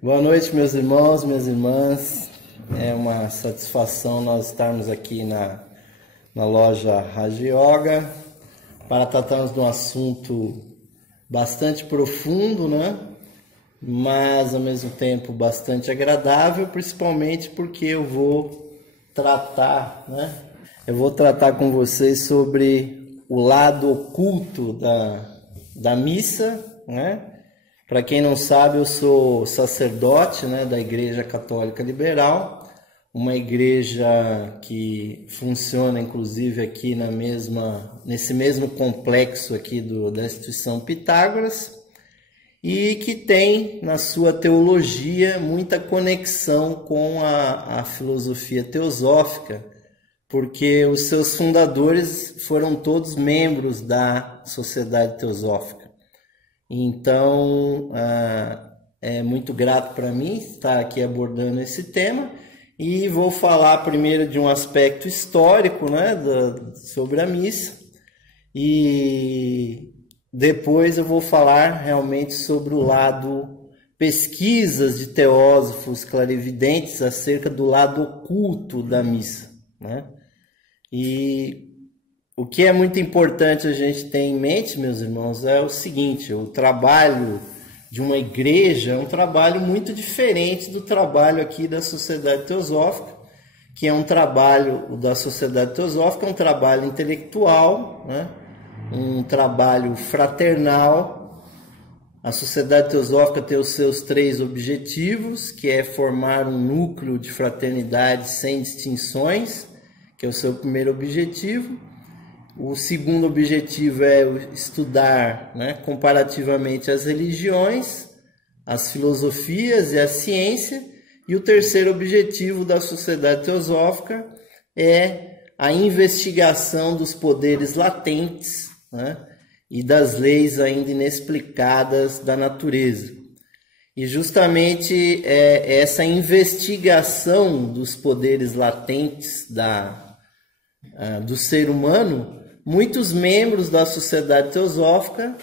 Boa noite, meus irmãos, minhas irmãs. É uma satisfação nós estarmos aqui na loja Raja Yoga para tratarmos de um assunto bastante profundo, né? Mas ao mesmo tempo bastante agradável, principalmente porque eu vou tratar, né? Eu vou tratar com vocês sobre o lado oculto da missa, né? Para quem não sabe, eu sou sacerdote, né, da Igreja Católica Liberal, uma igreja que funciona inclusive aqui nesse mesmo complexo aqui da instituição Pitágoras, e que tem na sua teologia muita conexão com a filosofia teosófica, porque os seus fundadores foram todos membros da Sociedade Teosófica. Então, é muito grato para mim estar aqui abordando esse tema, e vou falar primeiro de um aspecto histórico, né, sobre a missa, e depois eu vou falar realmente sobre o lado pesquisas de teósofos clarividentes acerca do lado oculto da missa, né? E o que é muito importante a gente ter em mente, meus irmãos, é o seguinte: o trabalho de uma igreja é um trabalho muito diferente do trabalho aqui da Sociedade Teosófica, que é um trabalho da Sociedade Teosófica, é um trabalho intelectual, né? Um trabalho fraternal. A Sociedade Teosófica tem os seus 3 objetivos, que é formar um núcleo de fraternidade sem distinções, que é o seu primeiro objetivo. O segundo objetivo é estudar, né, comparativamente as religiões, as filosofias e a ciência. E o terceiro objetivo da Sociedade Teosófica é a investigação dos poderes latentes, né, e das leis ainda inexplicadas da natureza. E justamente essa investigação dos poderes latentes do ser humano, muitos membros da Sociedade Teosófica,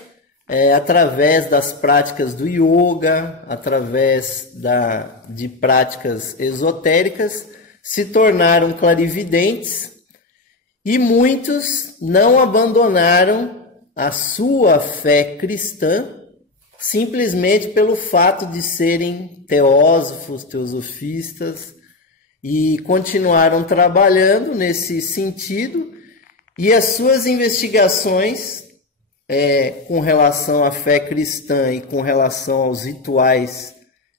através das práticas do yoga, através de práticas esotéricas, se tornaram clarividentes, e muitos não abandonaram a sua fé cristã simplesmente pelo fato de serem teósofos, teosofistas, e continuaram trabalhando nesse sentido. E as suas investigações com relação à fé cristã e com relação aos rituais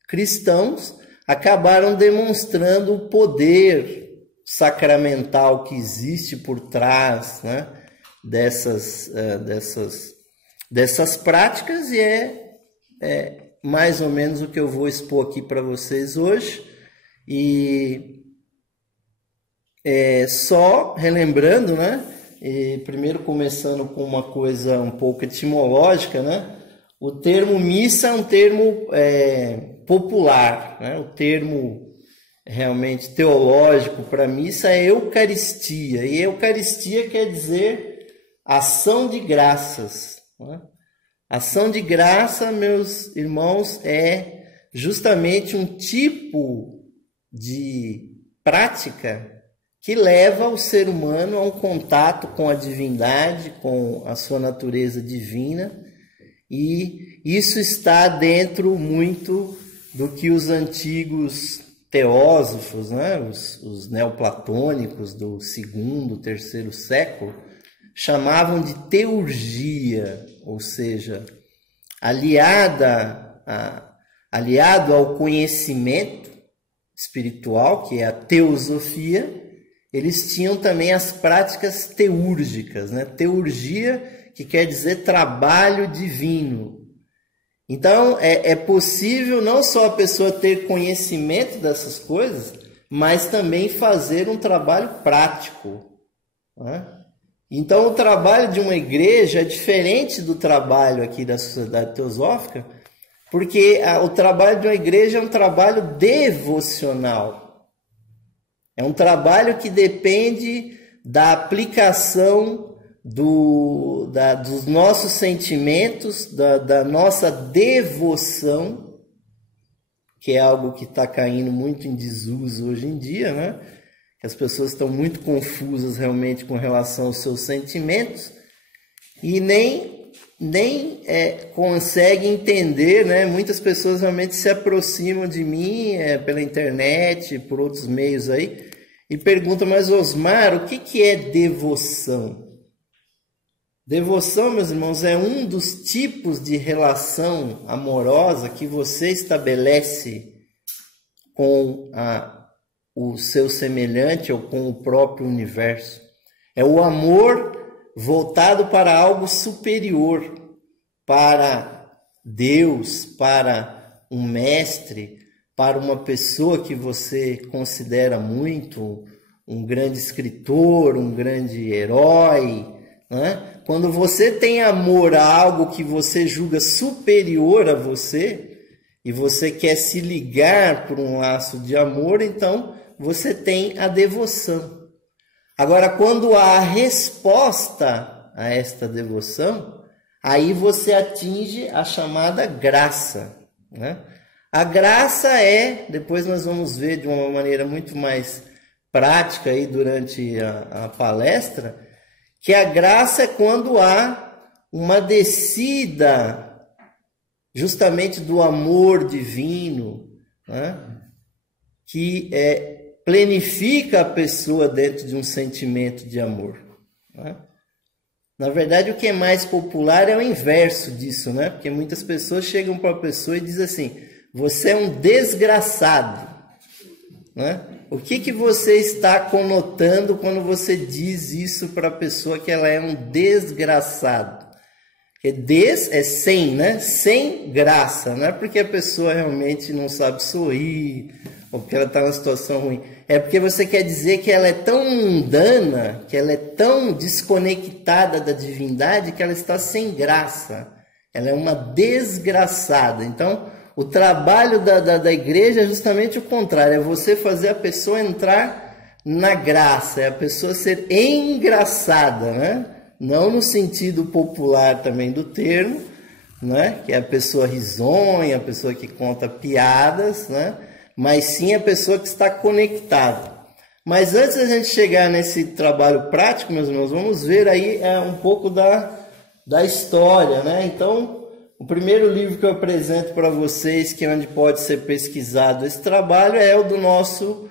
cristãos acabaram demonstrando o poder sacramental que existe por trás, né, dessas práticas, e é mais ou menos o que eu vou expor aqui para vocês hoje. E só relembrando, né? E primeiro começando com uma coisa um pouco etimológica, né? O termo missa é um termo popular, né? O termo realmente teológico para missa é Eucaristia, e Eucaristia quer dizer ação de graças, né? Ação de graça, meus irmãos, é justamente um tipo de prática que leva o ser humano a um contato com a divindade, com a sua natureza divina, e isso está dentro muito do que os antigos teósofos, né, os neoplatônicos do segundo, terceiro século, chamavam de teurgia, ou seja, aliado ao conhecimento espiritual, que é a teosofia, eles tinham também as práticas teúrgicas, né? Teurgia, que quer dizer trabalho divino. Então, é possível não só a pessoa ter conhecimento dessas coisas, mas também fazer um trabalho prático, né? Então, o trabalho de uma igreja é diferente do trabalho aqui da Sociedade Teosófica, porque o trabalho de uma igreja é um trabalho devocional. É um trabalho que depende da aplicação dos nossos sentimentos, da nossa devoção, que é algo que está caindo muito em desuso hoje em dia, né? Que as pessoas estão muito confusas realmente com relação aos seus sentimentos e nem conseguem entender, né? Muitas pessoas realmente se aproximam de mim pela internet, por outros meios aí, e perguntam, mas Osmar, o que é devoção? Devoção, meus irmãos, é um dos tipos de relação amorosa que você estabelece com o seu semelhante ou com o próprio universo. É o amor voltado para algo superior, para Deus, para um mestre, para uma pessoa que você considera muito, um grande escritor, um grande herói, né? Quando você tem amor a algo que você julga superior a você, e você quer se ligar por um laço de amor, então você tem a devoção. Agora, quando há a resposta a esta devoção, aí você atinge a chamada graça, né? A graça depois nós vamos ver de uma maneira muito mais prática aí durante a palestra, que a graça é quando há uma descida justamente do amor divino, né? Que planifica a pessoa dentro de um sentimento de amor, né? Na verdade, o que é mais popular é o inverso disso, né? Porque muitas pessoas chegam para a pessoa e dizem assim, você é um desgraçado, né? O que você está conotando quando você diz isso para a pessoa que ela é um desgraçado? Porque des é sem, né? Sem graça, não é porque a pessoa realmente não sabe sorrir ou porque ela está numa situação ruim. É porque você quer dizer que ela é tão mundana, que ela é tão desconectada da divindade que ela está sem graça. Ela é uma desgraçada. Então, o trabalho da igreja é justamente o contrário, é você fazer a pessoa entrar na graça, é a pessoa ser engraçada, né? Não no sentido popular também do termo, né? Que é a pessoa risonha, a pessoa que conta piadas, né? Mas sim a pessoa que está conectada. Mas antes da gente chegar nesse trabalho prático, meus irmãos, vamos ver aí um pouco da história, né? Então, o primeiro livro que eu apresento para vocês, que é onde pode ser pesquisado esse trabalho, é o do nosso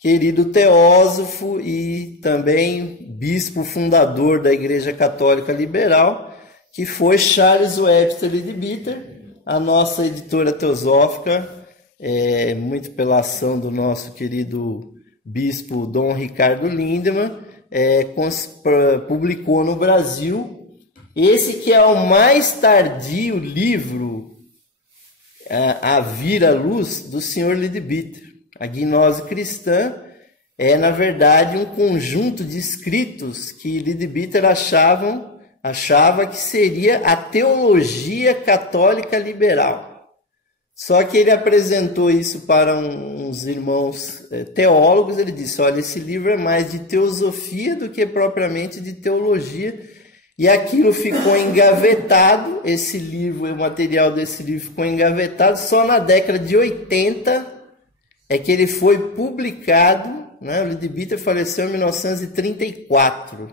querido teósofo e também bispo fundador da Igreja Católica Liberal, que foi Charles Webster Leadbeater, a nossa editora teosófica, muito pela ação do nosso querido bispo Dom Ricardo Lindemann, publicou no Brasil. Esse que é o mais tardio livro a vir à luz do Sr. Leadbeater. A Gnose Cristã é, na verdade, um conjunto de escritos que Leadbeater achava que seria a teologia católica liberal. Só que ele apresentou isso para uns irmãos teólogos. Ele disse, olha, esse livro é mais de teosofia do que propriamente de teologia. E aquilo ficou engavetado, esse livro, o material desse livro ficou engavetado, só na década de 80 é que ele foi publicado, né? O Leadbeater faleceu em 1934.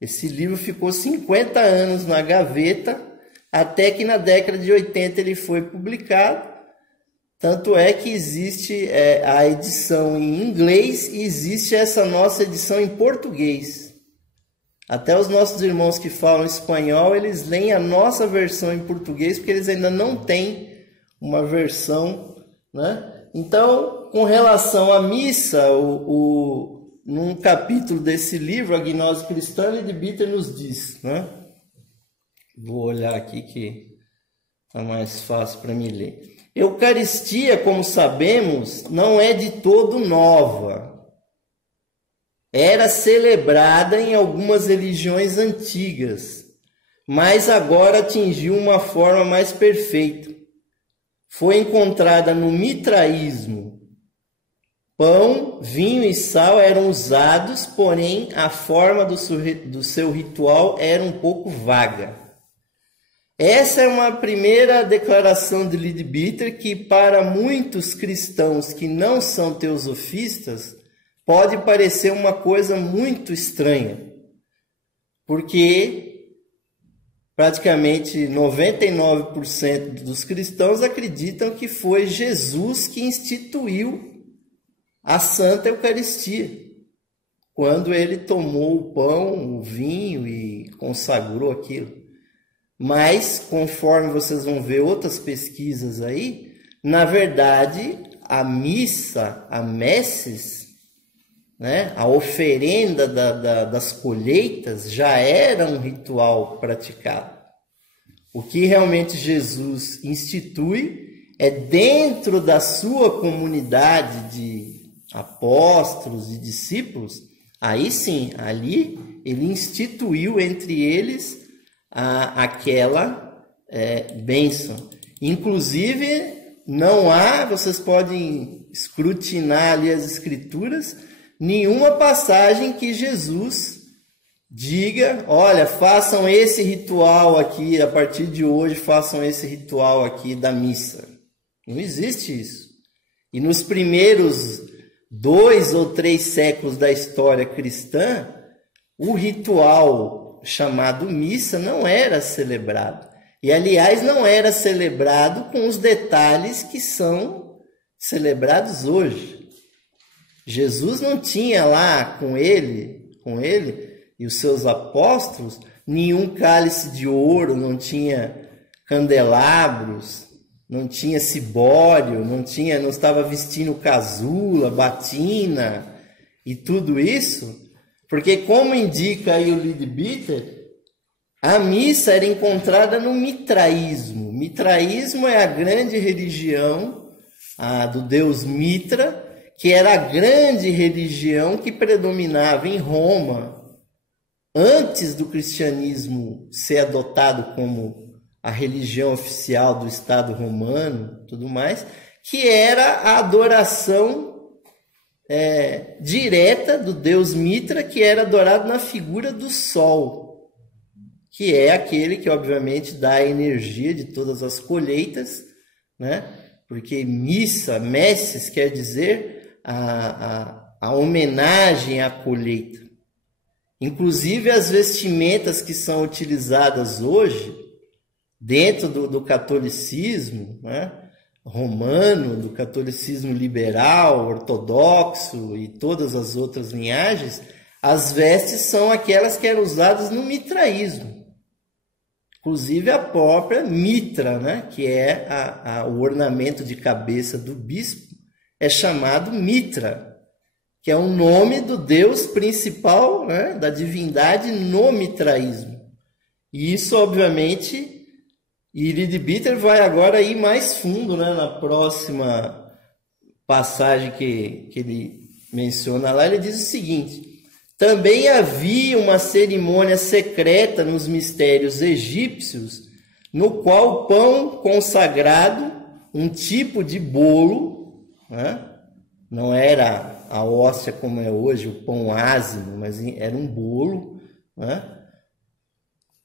Esse livro ficou 50 anos na gaveta, até que na década de 80 ele foi publicado. Tanto é que existe a edição em inglês e existe essa nossa edição em português. Até os nossos irmãos que falam espanhol, eles leem a nossa versão em português, porque eles ainda não têm uma versão, né? Então, com relação à missa, num capítulo desse livro, a Gnose Cristã, Leadbeater nos diz, né? Vou olhar aqui que está mais fácil para me ler. Eucaristia, como sabemos, não é de todo nova. Era celebrada em algumas religiões antigas, mas agora atingiu uma forma mais perfeita. Foi encontrada no mitraísmo. Pão, vinho e sal eram usados, porém a forma do seu ritual era um pouco vaga. Essa é uma primeira declaração de Leadbeater que, para muitos cristãos que não são teosofistas, pode parecer uma coisa muito estranha, porque praticamente 99% dos cristãos acreditam que foi Jesus que instituiu a Santa Eucaristia, quando ele tomou o pão, o vinho e consagrou aquilo. Mas, conforme vocês vão ver outras pesquisas aí, na verdade, a missa, a messes, né, a oferenda das colheitas já era um ritual praticado. O que realmente Jesus institui é dentro da sua comunidade de apóstolos e discípulos, aí sim, ali ele instituiu entre eles aquela bênção. Inclusive, não há, vocês podem escrutinar ali as escrituras, nenhuma passagem que Jesus diga, olha, façam esse ritual aqui, a partir de hoje façam esse ritual aqui da missa. Não existe isso. E nos primeiros 2 ou 3 séculos da história cristã, o ritual chamado missa não era celebrado. E, aliás, não era celebrado com os detalhes que são celebrados hoje. Jesus não tinha lá com ele e os seus apóstolos nenhum cálice de ouro, não tinha candelabros, não tinha cibório, não estava vestindo casula, batina e tudo isso. Porque, como indica aí o Leadbeater, a missa era encontrada no mitraísmo. Mitraísmo é a grande religião do deus Mitra, que era a grande religião que predominava em Roma, antes do cristianismo ser adotado como a religião oficial do Estado romano, tudo mais, que era a adoração direta do deus Mitra, que era adorado na figura do sol, que é aquele que obviamente dá a energia de todas as colheitas, né? Porque missa, messes, quer dizer a homenagem à colheita. Inclusive as vestimentas que são utilizadas hoje dentro do catolicismo, né, romano, do catolicismo liberal, ortodoxo e todas as outras linhagens, as vestes são aquelas que eram usadas no mitraísmo. Inclusive a própria mitra, né, que é o ornamento de cabeça do bispo, é chamado Mitra, que é o nome do deus principal, né, da divindade no mitraísmo. E isso, obviamente, e Leadbeater vai agora ir mais fundo, né, na próxima passagem que ele menciona lá. Ele diz o seguinte: também havia uma cerimônia secreta nos mistérios egípcios, no qual o pão consagrado, um tipo de bolo, né, não era a hóstia como é hoje, o pão ázimo, mas era um bolo, né,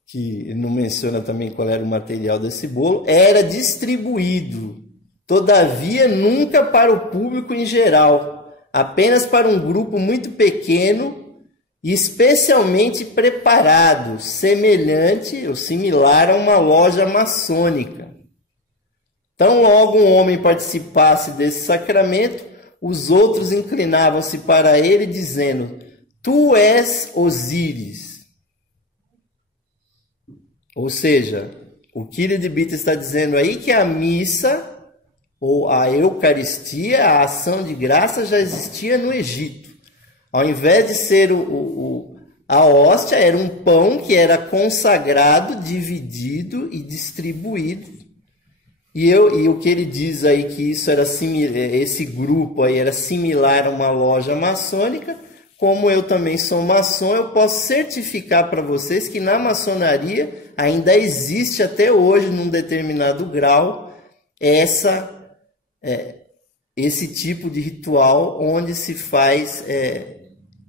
que ele não menciona também qual era o material desse bolo, era distribuído, todavia nunca para o público em geral, apenas para um grupo muito pequeno e especialmente preparado, semelhante ou similar a uma loja maçônica. Tão logo um homem participasse desse sacramento, os outros inclinavam-se para ele, dizendo: Tu és Osíris. Ou seja, o que Leadbeater está dizendo aí que a missa ou a Eucaristia, a ação de graça, já existia no Egito. Ao invés de ser a hóstia, era um pão que era consagrado, dividido e distribuído. E o que ele diz aí que isso era esse grupo aí era similar a uma loja maçônica. Como eu também sou maçom, eu posso certificar para vocês que na maçonaria ainda existe até hoje, num determinado grau, esse tipo de ritual onde se faz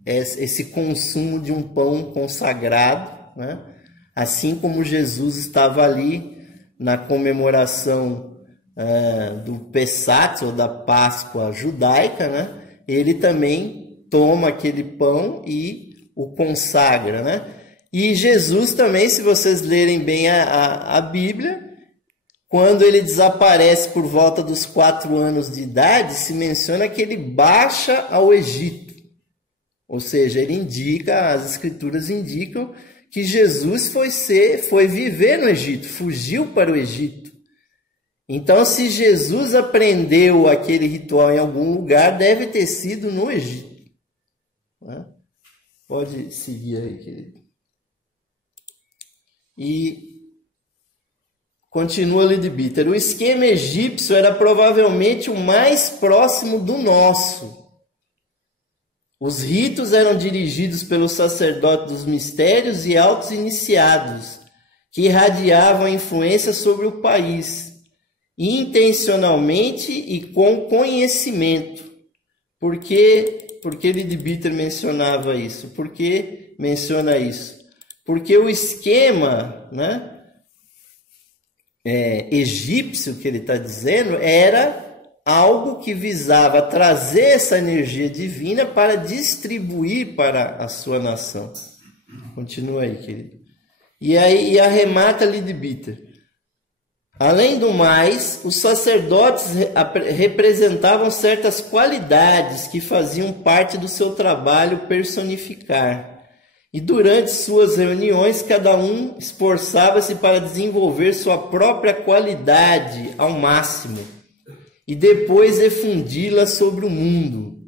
esse consumo de um pão consagrado, né, Assim como Jesus estava ali na comemoração do Pessach, ou da Páscoa judaica, né? Ele também toma aquele pão e o consagra, né? E Jesus também, se vocês lerem bem a Bíblia, quando ele desaparece por volta dos 4 anos de idade, se menciona que ele baixa ao Egito. Ou seja, ele indica, as escrituras indicam que Jesus foi viver no Egito, fugiu para o Egito. Então, se Jesus aprendeu aquele ritual em algum lugar, deve ter sido no Egito. Pode seguir aí, querido. E continua Leadbeater. O esquema egípcio era provavelmente o mais próximo do nosso. Os ritos eram dirigidos pelos sacerdotes dos mistérios e altos iniciados, que irradiavam a influência sobre o país, intencionalmente e com conhecimento. Por que Leadbeater mencionava isso? Por que menciona isso? Porque o esquema, né, egípcio que ele está dizendo era algo que visava trazer essa energia divina para distribuir para a sua nação. Continua aí, querido. E aí arremata Leadbeater. Além do mais, os sacerdotes representavam certas qualidades que faziam parte do seu trabalho personificar. E durante suas reuniões, cada um esforçava-se para desenvolver sua própria qualidade ao máximo e depois efundi-la sobre o mundo.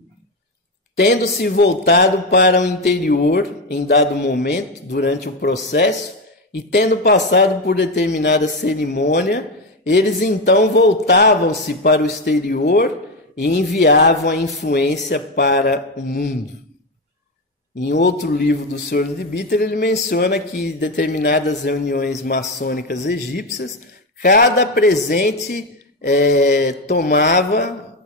Tendo se voltado para o interior em dado momento, durante o processo, e tendo passado por determinada cerimônia, eles então voltavam-se para o exterior e enviavam a influência para o mundo. Em outro livro do Sr. Leadbeater, ele menciona que em determinadas reuniões maçônicas egípcias, cada presente tomava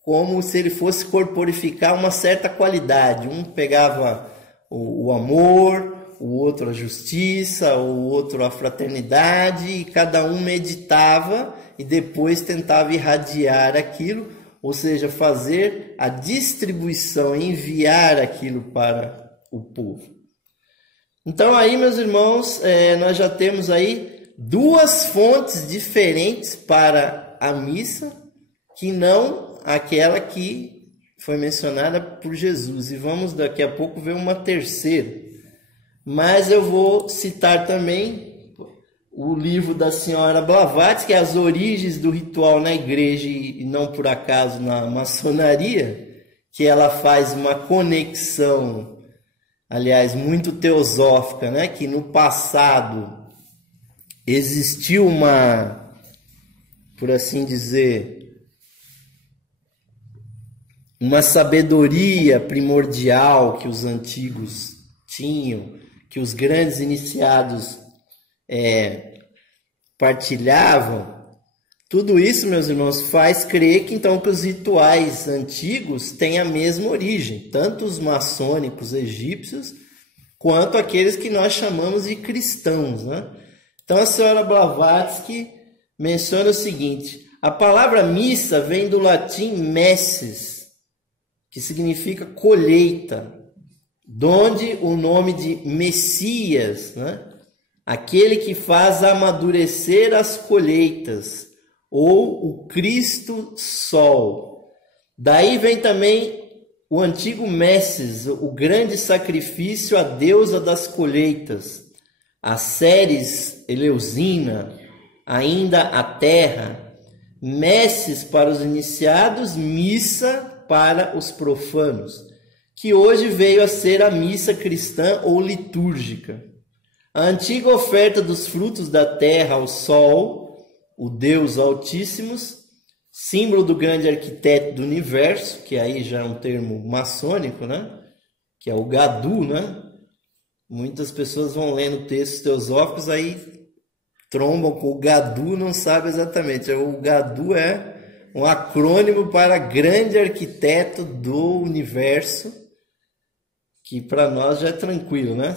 como se ele fosse corporificar uma certa qualidade. Um pegava o amor, o outro a justiça, o outro a fraternidade, e cada um meditava e depois tentava irradiar aquilo, ou seja, fazer a distribuição, enviar aquilo para o povo. Então aí, meus irmãos, nós já temos aí 2 fontes diferentes para a missa, que não aquela que foi mencionada por Jesus. E vamos daqui a pouco ver uma terceira. Mas eu vou citar também o livro da senhora Blavatsky, que é As Origens do Ritual na Igreja e não por acaso na maçonaria, que ela faz uma conexão, aliás, muito teosófica, né? Que no passado existiu uma, por assim dizer, uma sabedoria primordial que os antigos tinham, que os grandes iniciados partilhavam. Tudo isso, meus irmãos, faz crer que então que os rituais antigos têm a mesma origem, tanto os maçônicos egípcios quanto aqueles que nós chamamos de cristãos, né? Então a senhora Blavatsky menciona o seguinte: a palavra missa vem do latim messes, que significa colheita, donde o nome de Messias, né? Aquele que faz amadurecer as colheitas, ou o Cristo Sol. Daí vem também o antigo Messes, o grande sacrifício à deusa das colheitas, a Ceres Eleusina, ainda a terra, Messes para os iniciados, missa para os profanos, que hoje veio a ser a missa cristã ou litúrgica. A antiga oferta dos frutos da terra ao Sol, o Deus Altíssimo, símbolo do grande arquiteto do universo, que aí já é um termo maçônico, né? Que é o Gadu, né? Muitas pessoas vão lendo textos teosóficos, aí trombam com o Gadu, não sabem exatamente. O Gadu é um acrônimo para grande arquiteto do universo, que para nós já é tranquilo, né?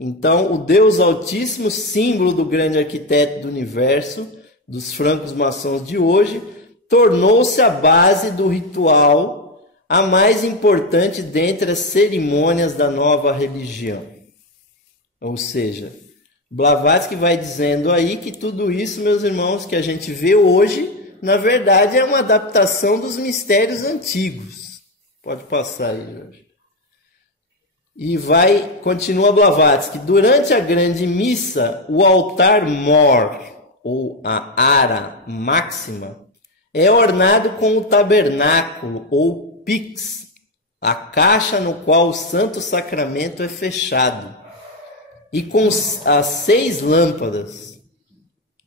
Então, o Deus Altíssimo, símbolo do grande arquiteto do universo, dos francos maçons de hoje, tornou-se a base do ritual, a mais importante dentre as cerimônias da nova religião. Ou seja, Blavatsky vai dizendo aí que tudo isso, meus irmãos, que a gente vê hoje, na verdade é uma adaptação dos mistérios antigos. Pode passar aí, Jorge. E continua Blavatsky, durante a grande missa, o altar mor, ou a ara máxima, é ornado com o tabernáculo, ou pix, a caixa no qual o santo sacramento é fechado, e com as 6 lâmpadas,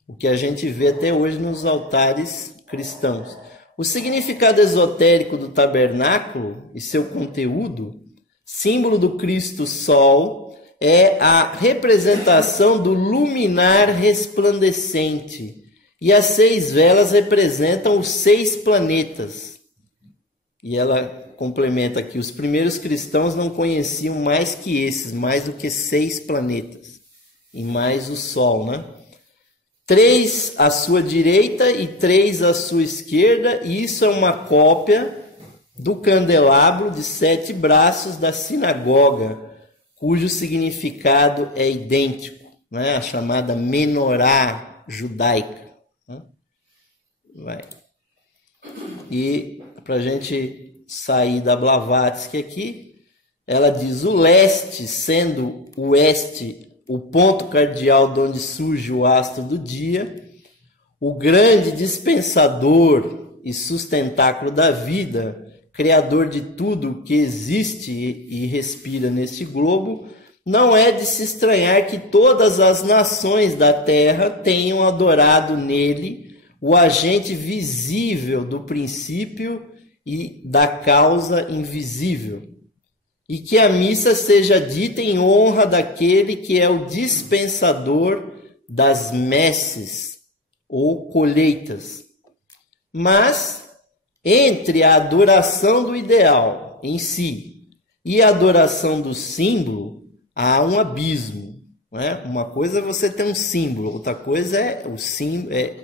o que a gente vê até hoje nos altares cristãos. O significado esotérico do tabernáculo e seu conteúdo, símbolo do Cristo Sol, é a representação do luminar resplandecente, e as 6 velas representam os 6 planetas. E ela complementa aqui, os primeiros cristãos não conheciam mais do que 6 planetas, e mais o Sol, né? 3 à sua direita e 3 à sua esquerda, e isso é uma cópia do candelabro de 7 braços da sinagoga, cujo significado é idêntico, né? A chamada menorá judaica. E para a gente sair da Blavatsky aqui, ela diz: o leste, sendo o oeste o ponto cardeal de onde surge o astro do dia, o grande dispensador e sustentáculo da vida, criador de tudo que existe e respira neste globo, não é de se estranhar que todas as nações da terra tenham adorado nele o agente visível do princípio e da causa invisível, e que a missa seja dita em honra daquele que é o dispensador das messes ou colheitas. Mas entre a adoração do ideal em si e a adoração do símbolo há um abismo, não é? Uma coisa é você ter um símbolo, outra coisa é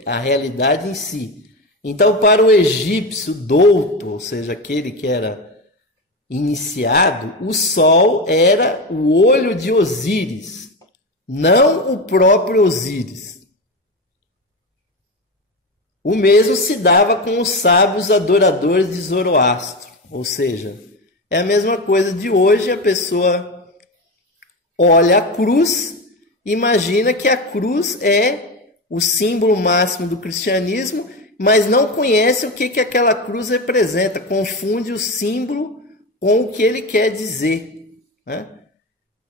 a realidade em si. Então, para o egípcio douto, ou seja, aquele que era iniciado, o sol era o olho de Osíris, não o próprio Osíris. O mesmo se dava com os sábios adoradores de Zoroastro, ou seja, é a mesma coisa de hoje. A pessoa olha a cruz, imagina que a cruz é o símbolo máximo do cristianismo, mas não conhece o que aquela cruz representa, confunde o símbolo com o que ele quer dizer, né?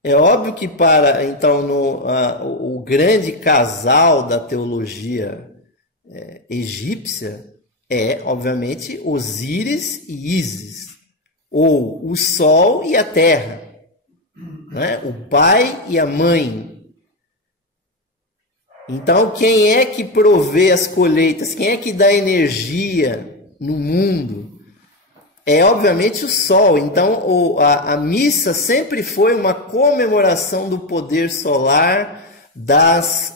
É óbvio que para então o grande casal da teologia egípcia é, obviamente, Osíris e Ísis, ou o Sol e a Terra, né? O pai e a mãe. Então, quem é que provê as colheitas? Quem é que dá energia no mundo? É, obviamente, o Sol. Então, a missa sempre foi uma comemoração do poder solar, das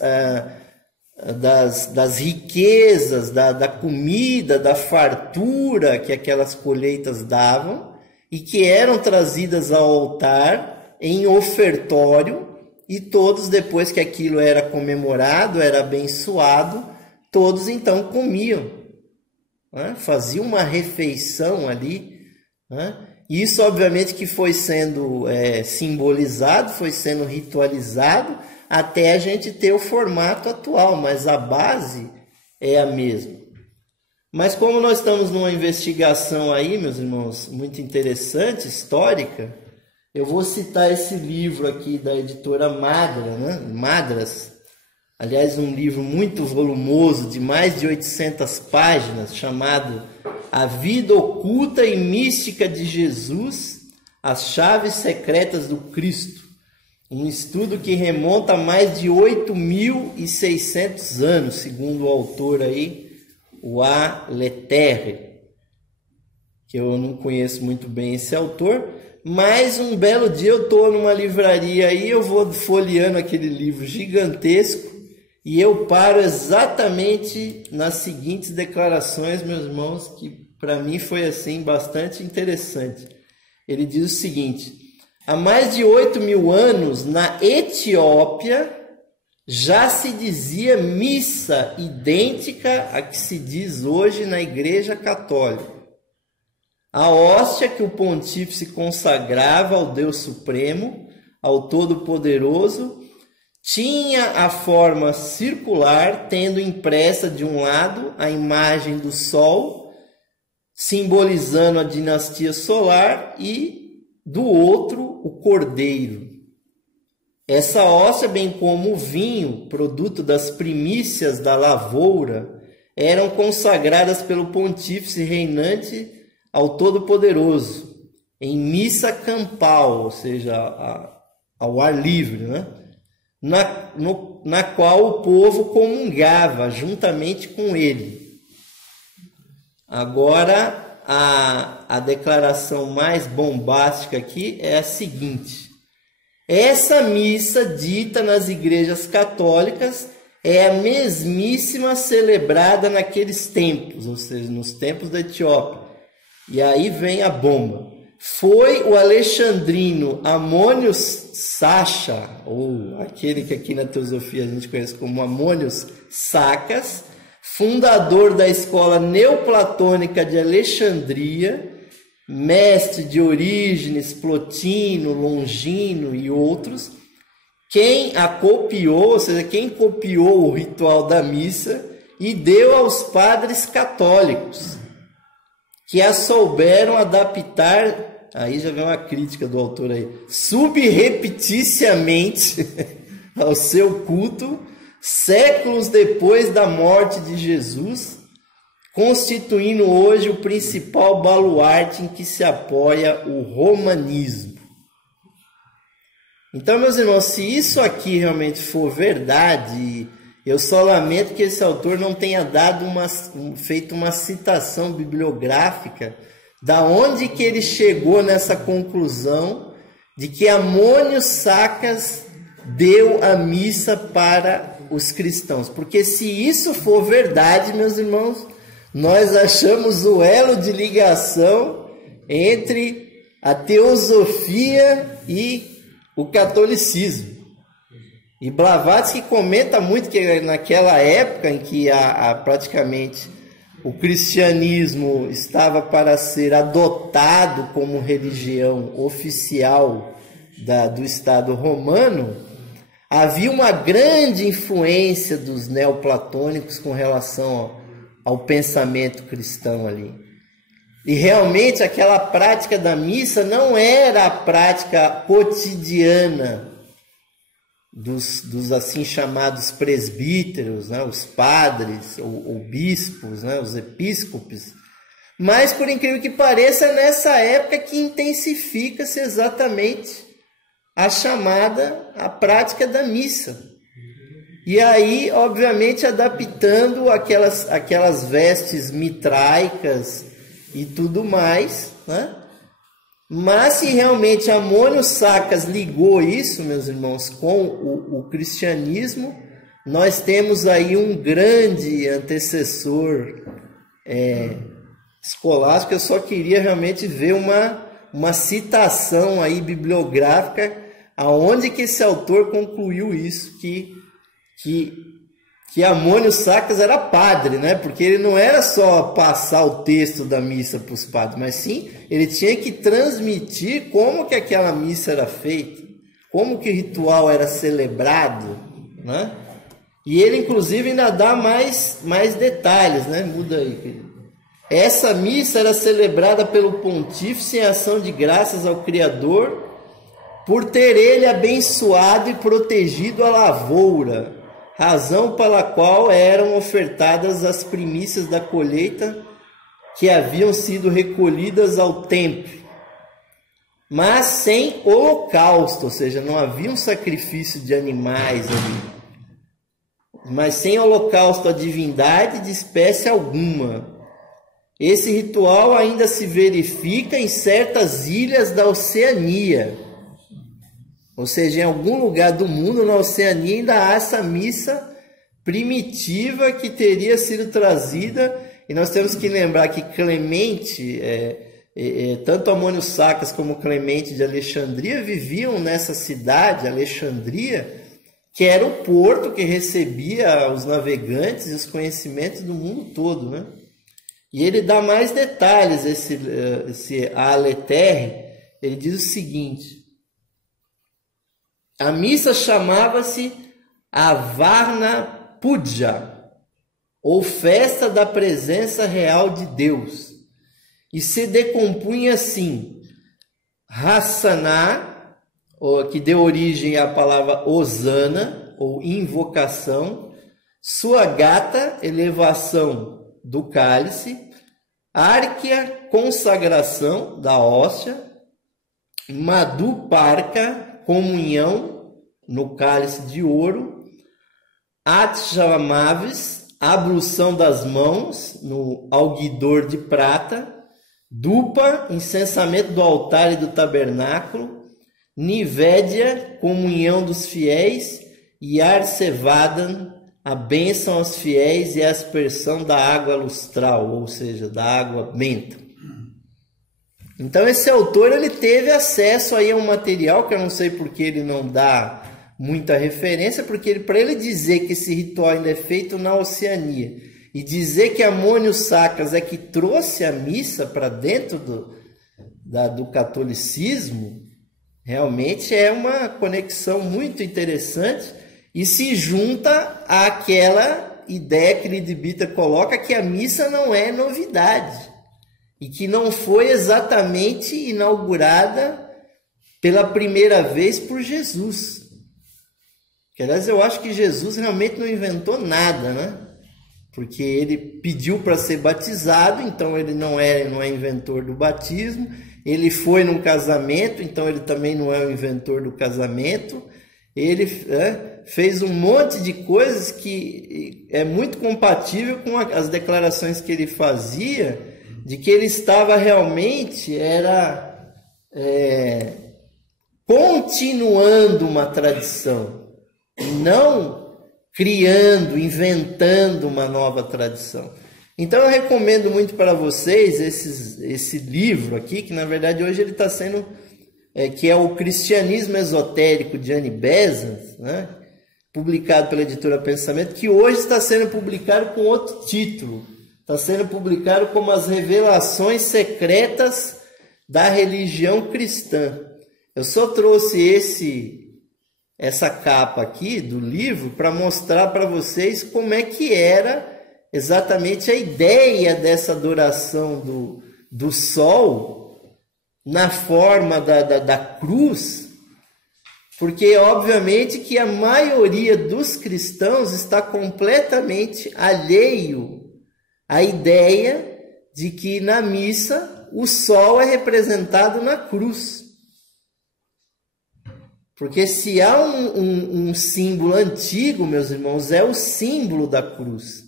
riquezas, da comida, da fartura que aquelas colheitas davam e que eram trazidas ao altar em ofertório, e todos, depois que aquilo era comemorado, era abençoado, todos então comiam, né? Faziam uma refeição ali, né? Isso obviamente que foi sendo simbolizado, foi sendo ritualizado, até a gente ter o formato atual, mas a base é a mesma. Mas como nós estamos numa investigação aí, meus irmãos, muito interessante, histórica, eu vou citar esse livro aqui da editora Madras, né? Madras, aliás, um livro muito volumoso, de mais de 800 páginas, chamado A Vida Oculta e Mística de Jesus, as Chaves Secretas do Cristo. Um estudo que remonta a mais de 8.600 anos, segundo o autor aí, o A. Leterre, que eu não conheço muito bem esse autor, Mas um belo dia eu estou numa livraria aí, eu vou folheando aquele livro gigantesco e eu paro exatamente nas seguintes declarações, meus irmãos, que para mim foi assim bastante interessante. Ele diz o seguinte: há mais de 8.000 anos, na Etiópia, já se dizia missa idêntica à que se diz hoje na Igreja Católica. A hóstia que o pontífice consagrava ao Deus Supremo, ao Todo-Poderoso, tinha a forma circular, tendo impressa de um lado a imagem do Sol, simbolizando a dinastia solar, e do outro o Cordeiro. Essa hóstia, bem como o vinho, produto das primícias da lavoura, eram consagradas pelo pontífice reinante ao Todo-Poderoso, em missa campal, ou seja, ao ar livre, né? Na qual o povo comungava juntamente com ele. Agora, a declaração mais bombástica aqui é a seguinte: essa missa dita nas igrejas católicas é a mesmíssima celebrada naqueles tempos, ou seja, nos tempos da Etiópia. E aí vem a bomba. Foi o alexandrino Amônio Sacha, ou aquele que aqui na teosofia a gente conhece como Amônio Sacas, fundador da escola neoplatônica de Alexandria, mestre de Orígenes, Plotino, Longino e outros, quem a copiou, ou seja, quem copiou o ritual da missa e deu aos padres católicos, que a souberam adaptar, aí já vem uma crítica do autor aí, subrepticiamente ao seu culto, séculos depois da morte de Jesus, constituindo hoje o principal baluarte em que se apoia o romanismo. Então, meus irmãos, se isso aqui realmente for verdade, eu só lamento que esse autor não tenha dado feito uma citação bibliográfica da onde que ele chegou nessa conclusão de que Amônio Sacas deu a missa para os cristãos. Porque se isso for verdade, meus irmãos, nós achamos o elo de ligação entre a teosofia e o catolicismo. E Blavatsky comenta muito que naquela época em que praticamente o cristianismo estava para ser adotado como religião oficial do Estado romano, havia uma grande influência dos neoplatônicos com relação ao pensamento cristão ali. E realmente aquela prática da missa não era a prática cotidiana dos assim chamados presbíteros, né, os padres ou bispos, né, os episcopos, mas por incrível que pareça, é nessa época que intensifica-se exatamente a prática da missa. E aí, obviamente, adaptando aquelas vestes mitraicas e tudo mais, né? Mas se realmente Amônio Sacas ligou isso, meus irmãos, com o cristianismo, nós temos aí um grande antecessor escolástico. Eu só queria realmente ver uma citação aí bibliográfica aonde que esse autor concluiu isso, que Amônio Sacas era padre, né? Porque ele não era só passar o texto da missa para os padres, mas sim, ele tinha que transmitir como que aquela missa era feita, como que o ritual era celebrado, né? E ele, inclusive, ainda dá mais detalhes, né? Muda aí, querido. Essa missa era celebrada pelo pontífice em ação de graças ao Criador, por ter ele abençoado e protegido a lavoura, razão pela qual eram ofertadas as primícias da colheita que haviam sido recolhidas ao templo, mas sem holocausto, ou seja, não havia um sacrifício de animais ali, mas sem holocausto à divindade de espécie alguma. Esse ritual ainda se verifica em certas ilhas da Oceania. Ou seja, em algum lugar do mundo, na Oceania, ainda há essa missa primitiva que teria sido trazida. E nós temos que lembrar que Clemente, tanto Ammônio Sacas como Clemente de Alexandria viviam nessa cidade, Alexandria, que era o porto que recebia os navegantes e os conhecimentos do mundo todo, né? E ele dá mais detalhes, esse Aleterre. Ele diz o seguinte: a missa chamava-se Avarna Puja, ou Festa da Presença Real de Deus, e se decompunha assim: Hassaná, que deu origem à palavra Hosana, ou invocação, Suagata, elevação do cálice, Árquia, consagração da hóstia, Madhuparka, comunhão no cálice de ouro, Atchamaves, ablução das mãos no alguidor de prata, Dupa, incensamento do altar e do tabernáculo, Nivédia, comunhão dos fiéis, e Arsevadan, a bênção aos fiéis e a aspersão da água lustral, ou seja, da água benta. Então esse autor ele teve acesso aí a um material que eu não sei porque ele não dá muita referência, porque para ele dizer que esse ritual ainda é feito na Oceania e dizer que Ammônio Sacas é que trouxe a missa para dentro do catolicismo, realmente é uma conexão muito interessante e se junta àquela ideia que Lidbita coloca que a missa não é novidade e que não foi exatamente inaugurada pela primeira vez por Jesus. Que, aliás, eu acho que Jesus realmente não inventou nada, né? Porque ele pediu para ser batizado, então ele não é inventor do batismo. Ele foi num casamento, então ele também não é o inventor do casamento. Ele fez um monte de coisas que é muito compatível com as declarações que ele fazia, de que ele estava realmente continuando uma tradição, e não criando, inventando uma nova tradição. Então eu recomendo muito para vocês esse livro aqui, que na verdade hoje ele está sendo, que é o Cristianismo Esotérico de Annie Besant, né? Publicado pela editora Pensamento, que hoje está sendo publicado com outro título. Está sendo publicado como As Revelações Secretas da Religião Cristã. Eu só trouxe essa capa aqui do livro para mostrar para vocês como é que era exatamente a ideia dessa adoração do sol na forma da cruz, porque obviamente que a maioria dos cristãos está completamente alheio à ideia de que na missa o sol é representado na cruz. Porque se há um símbolo antigo, meus irmãos, é o símbolo da cruz.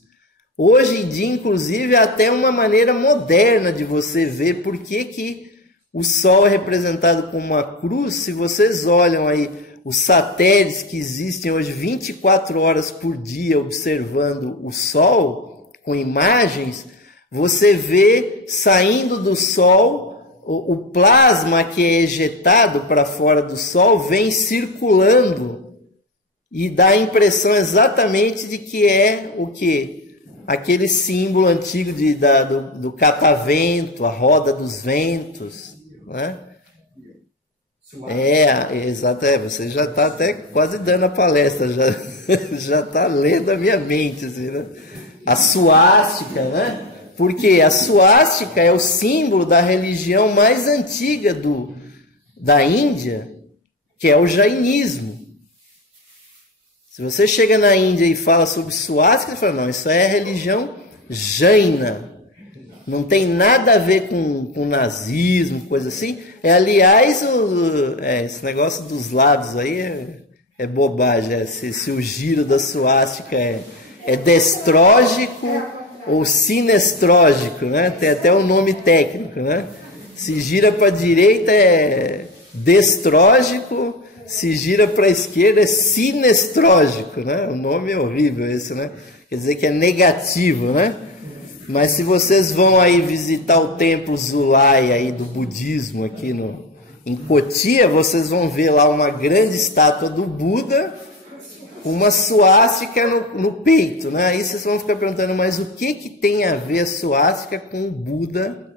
Hoje em dia, inclusive, é até uma maneira moderna de você ver por que o Sol é representado como uma cruz. Se vocês olham aí os satélites que existem hoje 24 horas por dia observando o Sol, com imagens, você vê saindo do Sol, o plasma que é ejetado para fora do Sol vem circulando e dá a impressão exatamente de que é o quê? Aquele símbolo antigo do catavento, a roda dos ventos, né? Exato, você já está até quase dando a palestra, já está lendo a minha mente, assim, né? A suástica, né? Porque a suástica é o símbolo da religião mais antiga da Índia, que é o jainismo. Se você chega na Índia e fala sobre suástica, você fala, não, isso é religião jaina. Não tem nada a ver com nazismo, coisa assim. Aliás, esse negócio dos lados aí é bobagem. Se o giro da suástica é destrógico, ou sinestrógico, né? Tem até um nome técnico, né? Se gira para a direita é destrógico, se gira para a esquerda é sinestrógico, né? O nome é horrível esse, né? Quer dizer que é negativo, né? Mas se vocês vão aí visitar o templo Zulai aí do budismo aqui em Cotia, vocês vão ver lá uma grande estátua do Buda, uma suástica no peito, né? Aí vocês vão ficar perguntando, mas o que tem a ver a suástica com o Buda?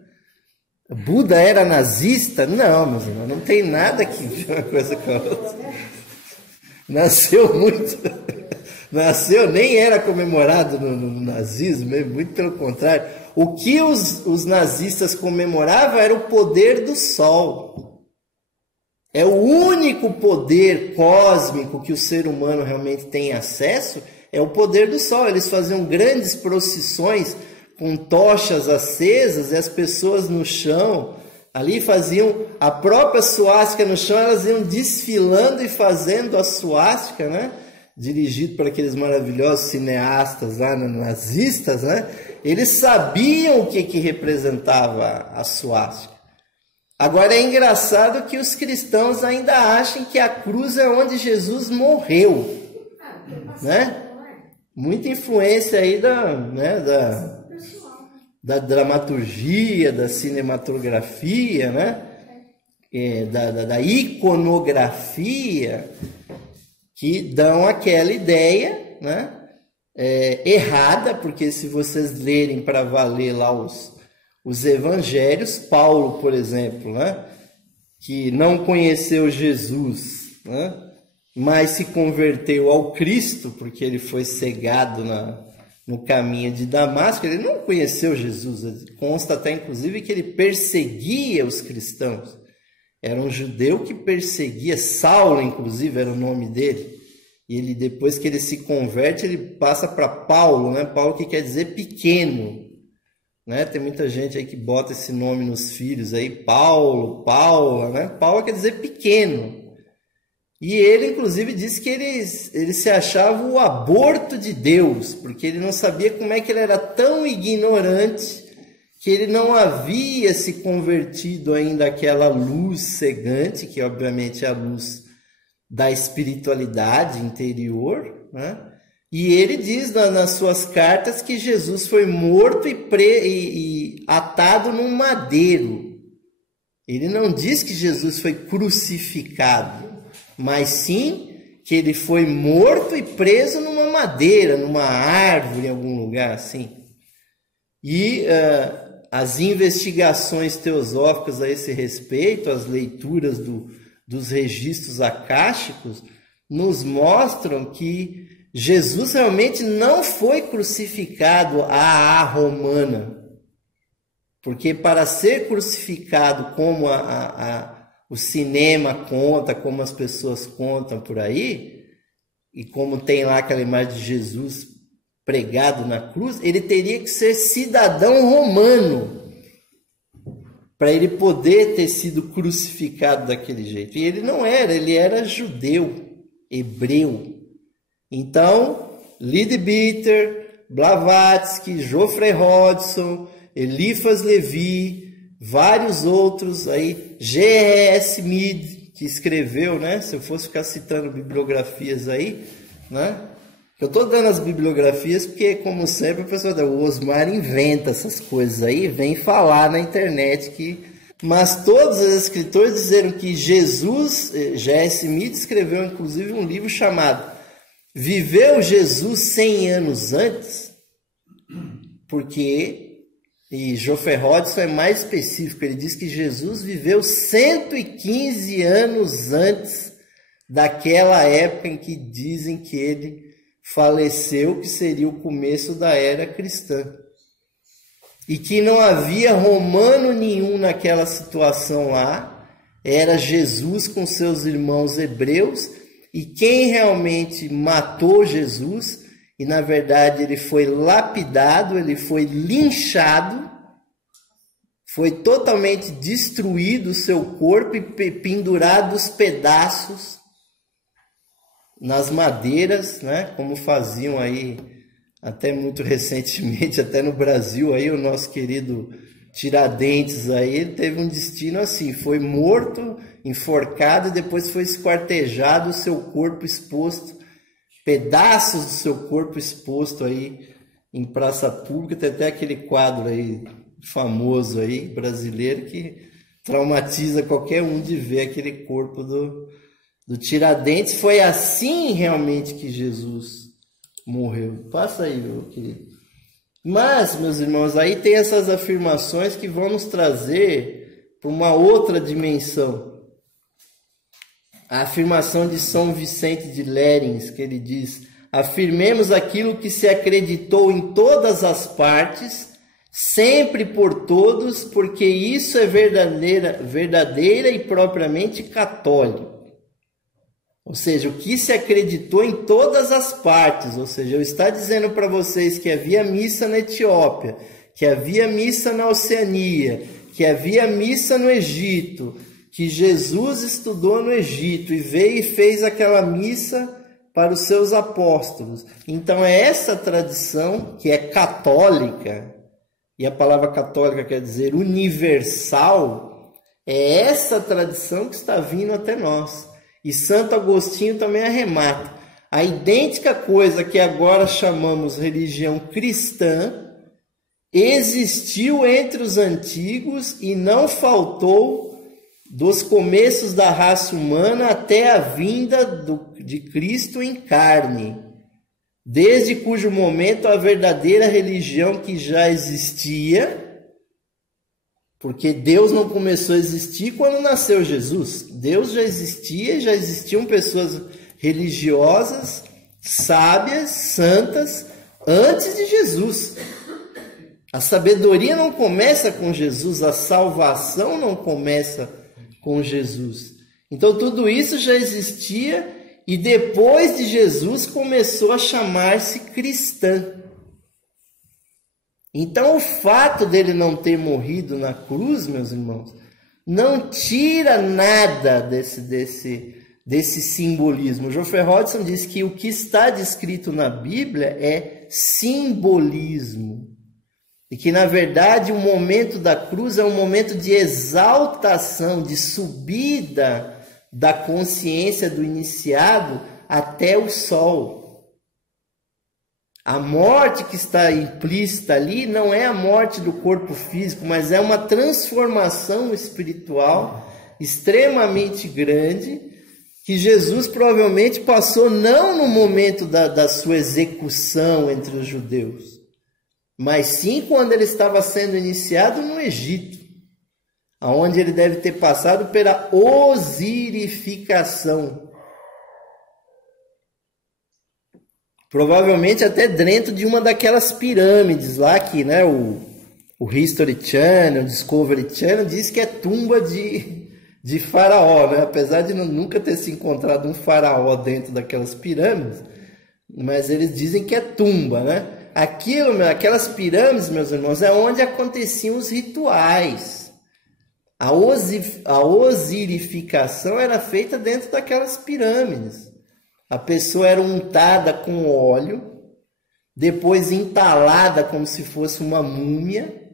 O Buda era nazista? Não, meus irmãos, não tem nada que ver uma coisa com a outra. Nasceu, nem era comemorado no nazismo, muito pelo contrário. O que os nazistas comemoravam era o poder do sol. É o único poder cósmico que o ser humano realmente tem acesso, é o poder do sol. Eles faziam grandes procissões com tochas acesas e as pessoas no chão ali faziam a própria suástica no chão, elas iam desfilando e fazendo a suástica, né? Dirigido por aqueles maravilhosos cineastas lá, nazistas, né? Eles sabiam o que representava a suástica. Agora é engraçado que os cristãos ainda acham que a cruz é onde Jesus morreu, né? Muita influência aí da dramaturgia, da cinematografia, né? Da iconografia, que dão aquela ideia, né? Errada, porque se vocês lerem para valer lá os evangelhos, Paulo, por exemplo, né? Que não conheceu Jesus, né? Mas se converteu ao Cristo, porque ele foi cegado no caminho de Damasco, ele não conheceu Jesus. Consta até, inclusive, que ele perseguia os cristãos. Era um judeu que perseguia, Saulo, inclusive, era o nome dele. E ele, depois que ele se converte, ele passa para Paulo, né? Paulo, que quer dizer pequeno, né? Tem muita gente aí que bota esse nome nos filhos aí, Paulo, Paula, né? Paulo quer dizer pequeno. E ele, inclusive, disse que ele se achava o aborto de Deus, porque ele não sabia como é que ele era tão ignorante que ele não havia se convertido ainda àquela luz cegante, que obviamente é a luz da espiritualidade interior, né? E ele diz nas suas cartas que Jesus foi morto e atado num madeiro. Ele não diz que Jesus foi crucificado, mas sim que ele foi morto e preso numa madeira, numa árvore, em algum lugar assim. E as investigações teosóficas a esse respeito, as leituras dos registros acásticos, nos mostram que Jesus realmente não foi crucificado à romana, porque para ser crucificado como o cinema conta, como as pessoas contam por aí, e como tem lá aquela imagem de Jesus pregado na cruz, ele teria que ser cidadão romano para ele poder ter sido crucificado daquele jeito. E ele não era, ele era judeu, hebreu. Então, Leadbeater, Blavatsky, Geoffrey Hodgson, Eliphas Levi, vários outros aí, G.S. Mead, que escreveu, né? Se eu fosse ficar citando bibliografias aí, né? Eu estou dando as bibliografias porque, como sempre, o Osmar inventa essas coisas aí, vem falar na internet que... Mas todos os escritores disseram que Jesus, G.S. Mead escreveu inclusive um livro chamado Viveu Jesus 100 anos antes? Porque, e Geoffrey Hodgson é mais específico, ele diz que Jesus viveu 115 anos antes daquela época em que dizem que ele faleceu, que seria o começo da era cristã. E que não havia romano nenhum naquela situação lá, era Jesus com seus irmãos hebreus, e quem realmente matou Jesus, e na verdade ele foi lapidado, ele foi linchado, foi totalmente destruído o seu corpo e pendurado os pedaços nas madeiras, né? Como faziam aí até muito recentemente, até no Brasil, aí o nosso querido Tiradentes aí, ele teve um destino assim, foi morto, enforcado e depois foi esquartejado, o seu corpo exposto, pedaços do seu corpo exposto aí em praça pública. Tem até aquele quadro aí famoso aí, brasileiro, que traumatiza qualquer um de ver aquele corpo do Tiradentes. Foi assim realmente que Jesus morreu. Passa aí, meu querido. Mas, meus irmãos, aí tem essas afirmações que vão nos trazer para uma outra dimensão. A afirmação de São Vicente de Lérins, que ele diz: afirmemos aquilo que se acreditou em todas as partes, sempre por todos, porque isso é verdadeira e propriamente católico. Ou seja, o que se acreditou em todas as partes. Ou seja, eu estou dizendo para vocês que havia missa na Etiópia, que havia missa na Oceania, que havia missa no Egito, que Jesus estudou no Egito e veio e fez aquela missa para os seus apóstolos. Então é essa tradição que é católica, e a palavra católica quer dizer universal, é essa tradição que está vindo até nós. E Santo Agostinho também arremata: a idêntica coisa que agora chamamos religião cristã existiu entre os antigos e não faltou dos começos da raça humana até a vinda de Cristo em carne, desde cujo momento a verdadeira religião que já existia, porque Deus não começou a existir quando nasceu Jesus. Deus já existia e já existiam pessoas religiosas, sábias, santas, antes de Jesus. A sabedoria não começa com Jesus, a salvação não começa com Jesus. Então tudo isso já existia e depois de Jesus começou a chamar-se cristã. Então o fato dele não ter morrido na cruz, meus irmãos, não tira nada desse simbolismo. O Geoffrey Hodgson diz que o que está descrito na Bíblia é simbolismo. E que, na verdade, o momento da cruz é um momento de exaltação, de subida da consciência do iniciado até o sol. A morte que está implícita ali não é a morte do corpo físico, mas é uma transformação espiritual extremamente grande que Jesus provavelmente passou não no momento da sua execução entre os judeus, mas sim quando ele estava sendo iniciado no Egito, aonde ele deve ter passado pela osirificação. Provavelmente até dentro de uma daquelas pirâmides lá que, né, o History Channel, o Discovery Channel diz que é tumba de faraó, né? Apesar de nunca ter se encontrado um faraó dentro daquelas pirâmides, mas eles dizem que é tumba, né? Aquelas pirâmides, meus irmãos, é onde aconteciam os rituais. A osirificação era feita dentro daquelas pirâmides. A pessoa era untada com óleo, depois entalada como se fosse uma múmia,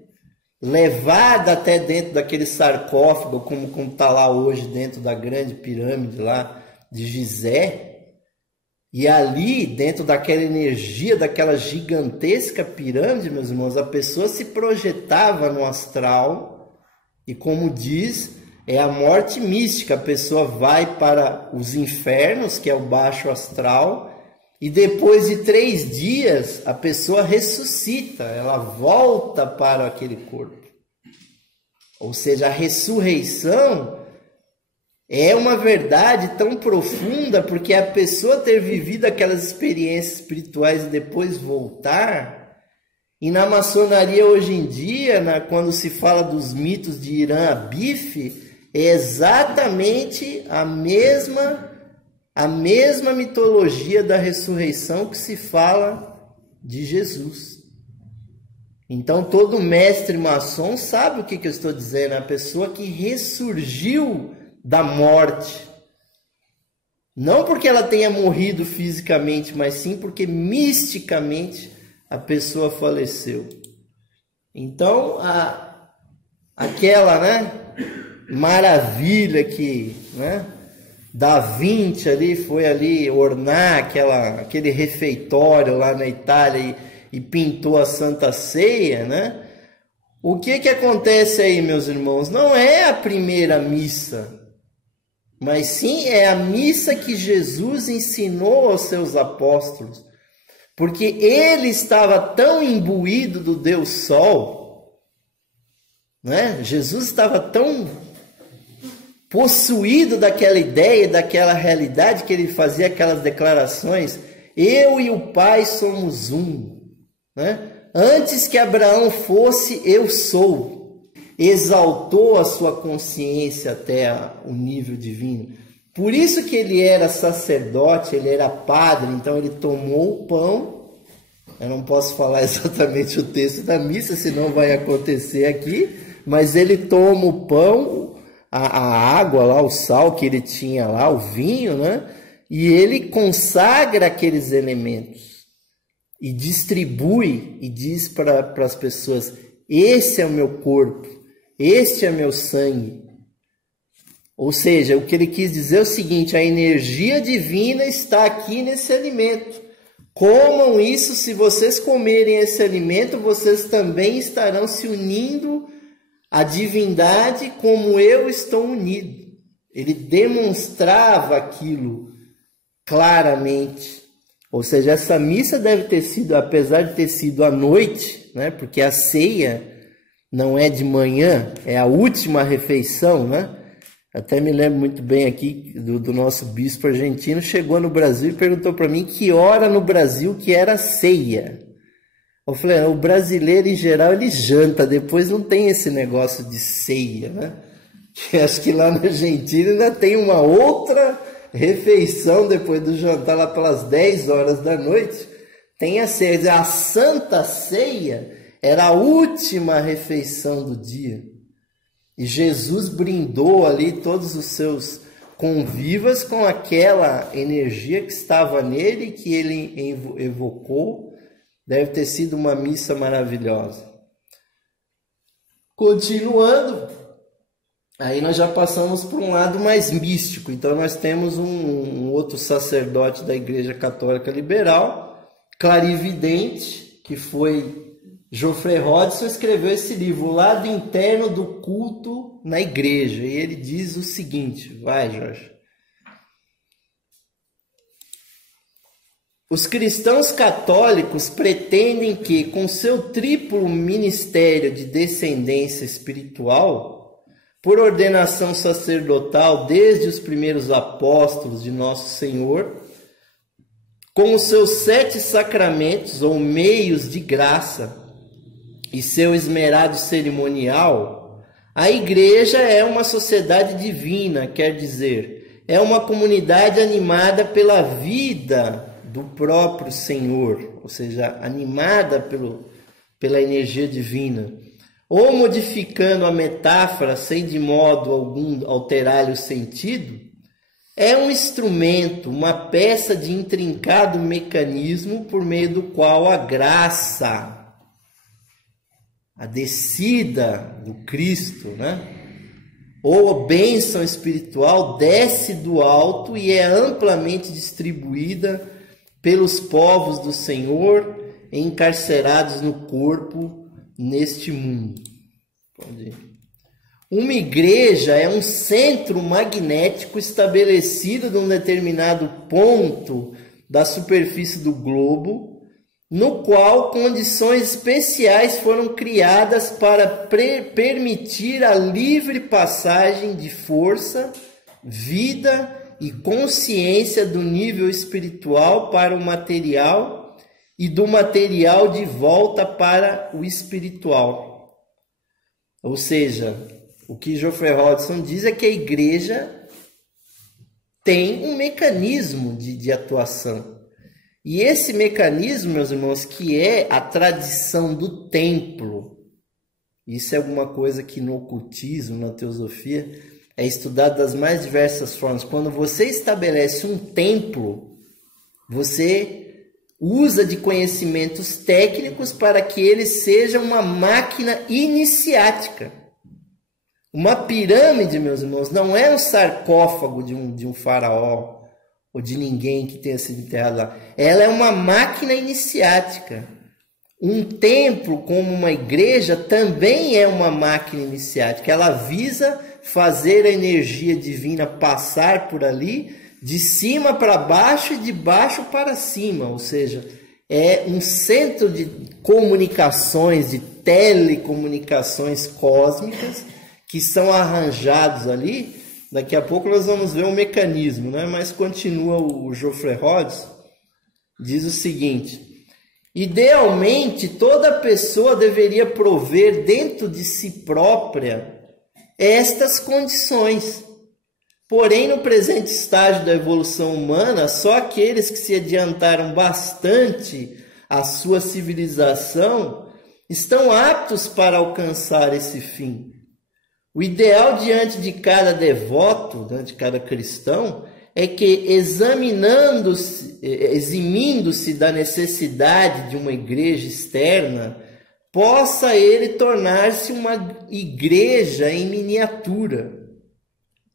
levada até dentro daquele sarcófago, como está lá hoje dentro da grande pirâmide lá de Gizé. E ali, dentro daquela energia, daquela gigantesca pirâmide, meus irmãos, a pessoa se projetava no astral e, como diz, é a morte mística. A pessoa vai para os infernos, que é o baixo astral, e depois de 3 dias a pessoa ressuscita, ela volta para aquele corpo. Ou seja, a ressurreição é uma verdade tão profunda, porque a pessoa ter vivido aquelas experiências espirituais e depois voltar. E na maçonaria hoje em dia, quando se fala dos mitos de Irã Abif, é exatamente a mesma mitologia da ressurreição que se fala de Jesus. Então todo mestre maçom sabe o que eu estou dizendo, a pessoa que ressurgiu da morte. Não porque ela tenha morrido fisicamente, mas sim porque misticamente a pessoa faleceu. Então, aquela, né, maravilha que, né, Da Vinci ali foi ali ornar aquele refeitório lá na Itália e pintou a Santa Ceia, né? O que acontece aí, meus irmãos? Não é a primeira missa, mas sim é a missa que Jesus ensinou aos seus apóstolos, porque ele estava tão imbuído do Deus Sol, né? Jesus estava tão possuído daquela ideia, daquela realidade, que ele fazia aquelas declarações: eu e o Pai somos um, né? Antes que Abraão fosse, eu sou. Exaltou a sua consciência até o nível divino. Por isso que ele era sacerdote, ele era padre, então ele tomou o pão. Eu não posso falar exatamente o texto da missa, senão vai acontecer aqui, mas ele toma o pão, a água lá, o sal que ele tinha lá, o vinho, né? E ele consagra aqueles elementos e distribui e diz para as pessoas: esse é o meu corpo, este é meu sangue. Ou seja, o que ele quis dizer é o seguinte: a energia divina está aqui nesse alimento. Comam isso, se vocês comerem esse alimento, vocês também estarão se unindo à divindade como eu estou unido. Ele demonstrava aquilo claramente. Ou seja, essa missa deve ter sido, apesar de ter sido à noite, né? Porque a ceia não é de manhã, é a última refeição, né? Até me lembro muito bem aqui do nosso bispo argentino, chegou no Brasil e perguntou para mim que hora no Brasil que era ceia. Eu falei: o brasileiro em geral ele janta, depois não tem esse negócio de ceia, né? Que acho que lá na Argentina ainda tem uma outra refeição depois do jantar, lá pelas 10 horas da noite, tem a ceia. A Santa Ceia era a última refeição do dia. E Jesus brindou ali todos os seus convivas com aquela energia que estava nele, que ele evocou. Deve ter sido uma missa maravilhosa. Continuando, aí nós já passamos por um lado mais místico. Então nós temos um outro sacerdote da Igreja Católica Liberal, clarividente, que foi Geoffrey Hodgson, escreveu esse livro, O Lado Interno do Culto na Igreja. E ele diz o seguinte, vai, Jorge. Os cristãos católicos pretendem que, com seu triplo ministério de descendência espiritual, por ordenação sacerdotal desde os primeiros apóstolos de Nosso Senhor, com os seus 7 sacramentos ou meios de graça e seu esmerado cerimonial, a Igreja é uma sociedade divina, quer dizer, é uma comunidade animada pela vida do próprio Senhor, ou seja, animada pela energia divina. Ou, modificando a metáfora sem de modo algum alterar o sentido, é um instrumento, uma peça de intrincado mecanismo por meio do qual a graça, a descida do Cristo, né? Ou a bênção espiritual desce do alto e é amplamente distribuída pelos povos do Senhor encarcerados no corpo neste mundo. Uma igreja é um centro magnético estabelecido num determinado ponto da superfície do globo, no qual condições especiais foram criadas para permitir a livre passagem de força, vida e consciência do nível espiritual para o material e do material de volta para o espiritual. Ou seja, o que Geoffrey Hodgson diz é que a igreja tem um mecanismo de atuação. E esse mecanismo, meus irmãos, que é a tradição do templo, isso é alguma coisa que no ocultismo, na teosofia, é estudado das mais diversas formas. Quando você estabelece um templo, você usa de conhecimentos técnicos para que ele seja uma máquina iniciática. Uma pirâmide, meus irmãos, não é um sarcófago de um faraó ou de ninguém que tenha sido enterrado lá. Ela é uma máquina iniciática. Um templo, como uma igreja, também é uma máquina iniciática. Ela visa fazer a energia divina passar por ali, de cima para baixo e de baixo para cima. Ou seja, é um centro de comunicações, de telecomunicações cósmicas, que são arranjados ali. Daqui a pouco nós vamos ver o mecanismo, né? Mas continua o Geoffrey Rhodes, diz o seguinte: idealmente, toda pessoa deveria prover dentro de si própria estas condições. Porém, no presente estágio da evolução humana, só aqueles que se adiantaram bastante à sua civilização estão aptos para alcançar esse fim. O ideal diante de cada devoto, diante de cada cristão, é que, eximindo-se da necessidade de uma igreja externa, possa ele tornar-se uma igreja em miniatura,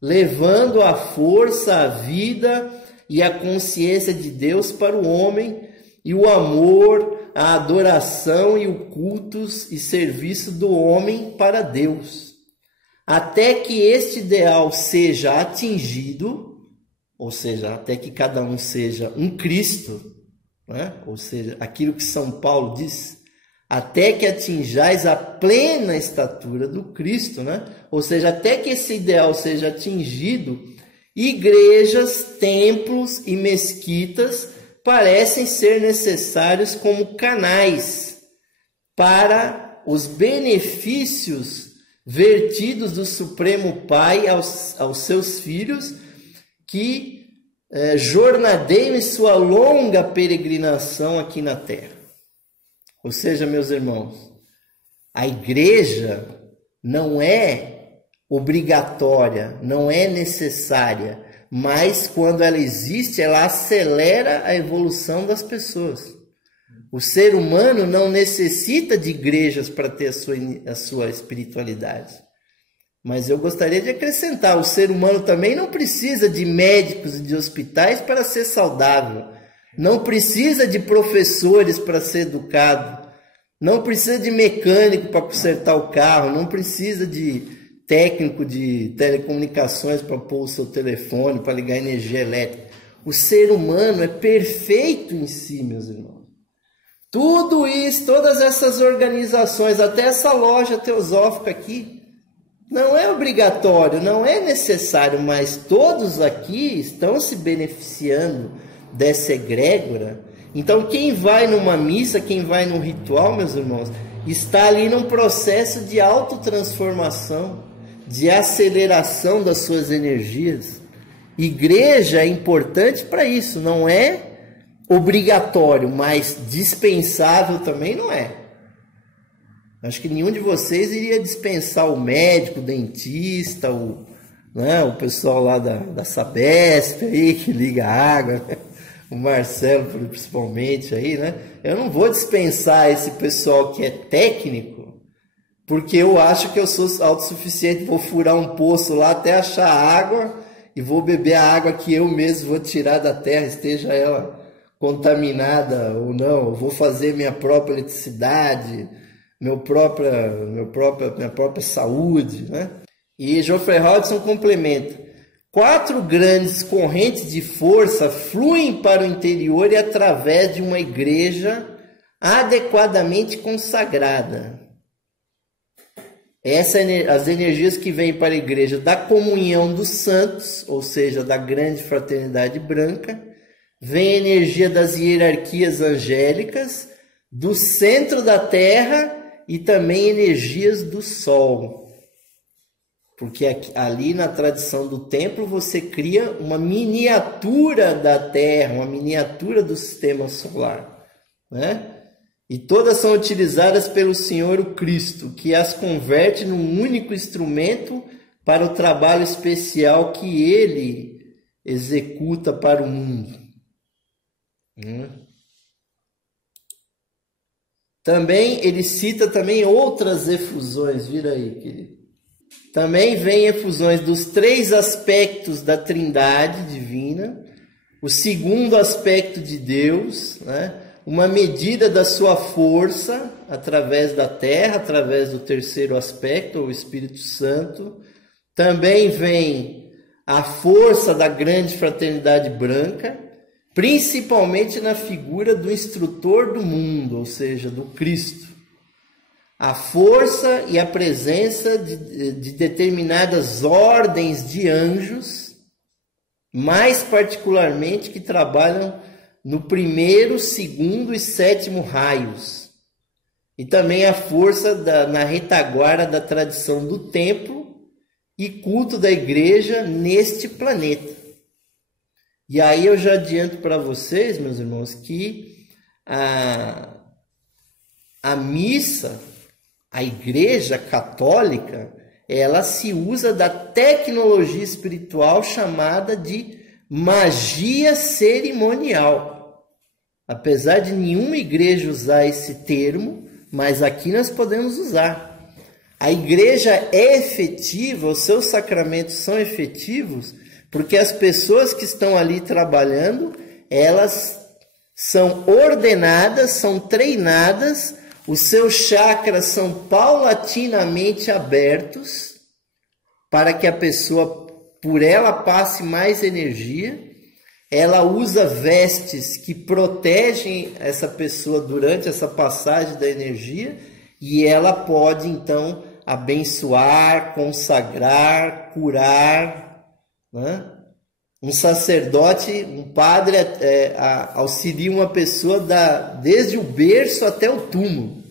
levando a força, a vida e a consciência de Deus para o homem, e o amor, a adoração e o culto e serviço do homem para Deus. Até que este ideal seja atingido, ou seja, até que cada um seja um Cristo, né? Ou seja, aquilo que São Paulo diz, até que atinjais a plena estatura do Cristo, né? Ou seja, até que esse ideal seja atingido, igrejas, templos e mesquitas parecem ser necessários como canais para os benefícios vertidos do Supremo Pai aos seus filhos, que jornadeiam em sua longa peregrinação aqui na terra. Ou seja, meus irmãos, a igreja não é obrigatória, não é necessária, mas quando ela existe, ela acelera a evolução das pessoas. O ser humano não necessita de igrejas para ter a sua espiritualidade. Mas eu gostaria de acrescentar, o ser humano também não precisa de médicos e de hospitais para ser saudável. Não precisa de professores para ser educado. Não precisa de mecânico para consertar o carro. Não precisa de técnico de telecomunicações para pôr o seu telefone, para ligar energia elétrica. O ser humano é perfeito em si, meus irmãos. Tudo isso, todas essas organizações, até essa loja teosófica aqui, não é obrigatório, não é necessário, mas todos aqui estão se beneficiando dessa egrégora. Então, quem vai numa missa, quem vai num ritual, meus irmãos, está ali num processo de autotransformação, de aceleração das suas energias. Igreja é importante para isso, não é obrigatório, mas dispensável também não é. Acho que nenhum de vocês iria dispensar o médico, o dentista, o pessoal lá da Sabesp aí, que liga a água, o Marcelo principalmente aí, né? Eu não vou dispensar esse pessoal que é técnico, porque eu acho que eu sou autossuficiente, vou furar um poço lá até achar água e vou beber a água que eu mesmo vou tirar da terra, esteja ela contaminada ou não. Eu vou fazer minha própria eletricidade, minha própria saúde, né? E Geoffrey Hodgson complementa: 4 grandes correntes de força fluem para o interior e através de uma igreja adequadamente consagrada. As energias que vêm para a igreja da comunhão dos santos, ou seja, da grande fraternidade branca, vem a energia das hierarquias angélicas, do centro da terra e também energias do sol. Porque ali na tradição do templo você cria uma miniatura da terra, uma miniatura do sistema solar, né? E todas são utilizadas pelo Senhor o Cristo, que as converte num único instrumento para o trabalho especial que ele executa para o mundo. Também ele cita também outras efusões, vira aí, querido. Também vem efusões dos 3 aspectos da Trindade divina, o segundo aspecto de Deus, né? Uma medida da sua força através da terra, através do terceiro aspecto, o Espírito Santo. Também vem a força da grande fraternidade branca, principalmente na figura do instrutor do mundo, ou seja, do Cristo. A força e a presença de determinadas ordens de anjos, mais particularmente que trabalham no 1º, 2º e 7º raios. E também a força na retaguarda da tradição do templo e culto da igreja neste planeta. E aí eu já adianto para vocês, meus irmãos, que a missa, a igreja católica, ela se usa da tecnologia espiritual chamada de magia cerimonial. Apesar de nenhuma igreja usar esse termo, mas aqui nós podemos usar. A igreja é efetiva, os seus sacramentos são efetivos, porque as pessoas que estão ali trabalhando, elas são ordenadas, são treinadas, os seus chakras são paulatinamente abertos para que a pessoa, por ela, passe mais energia. Ela usa vestes que protegem essa pessoa durante essa passagem da energia e ela pode, então, abençoar, consagrar, curar, né? Um sacerdote, um padre auxilia uma pessoa desde o berço até o túmulo,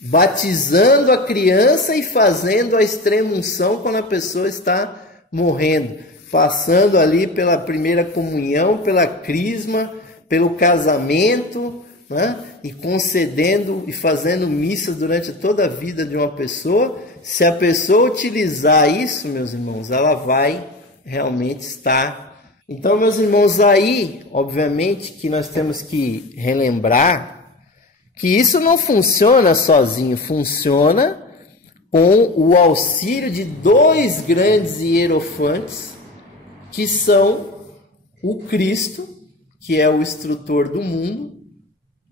batizando a criança e fazendo a extrema-unção quando a pessoa está morrendo, passando ali pela primeira comunhão, pela crisma, pelo casamento, né? E concedendo e fazendo missas durante toda a vida de uma pessoa. Se a pessoa utilizar isso, meus irmãos, ela vai realmente estar. Então, meus irmãos, aí, obviamente que nós temos que relembrar que isso não funciona sozinho, funciona com o auxílio de 2 grandes hierofantes, que são o Cristo, que é o instrutor do mundo,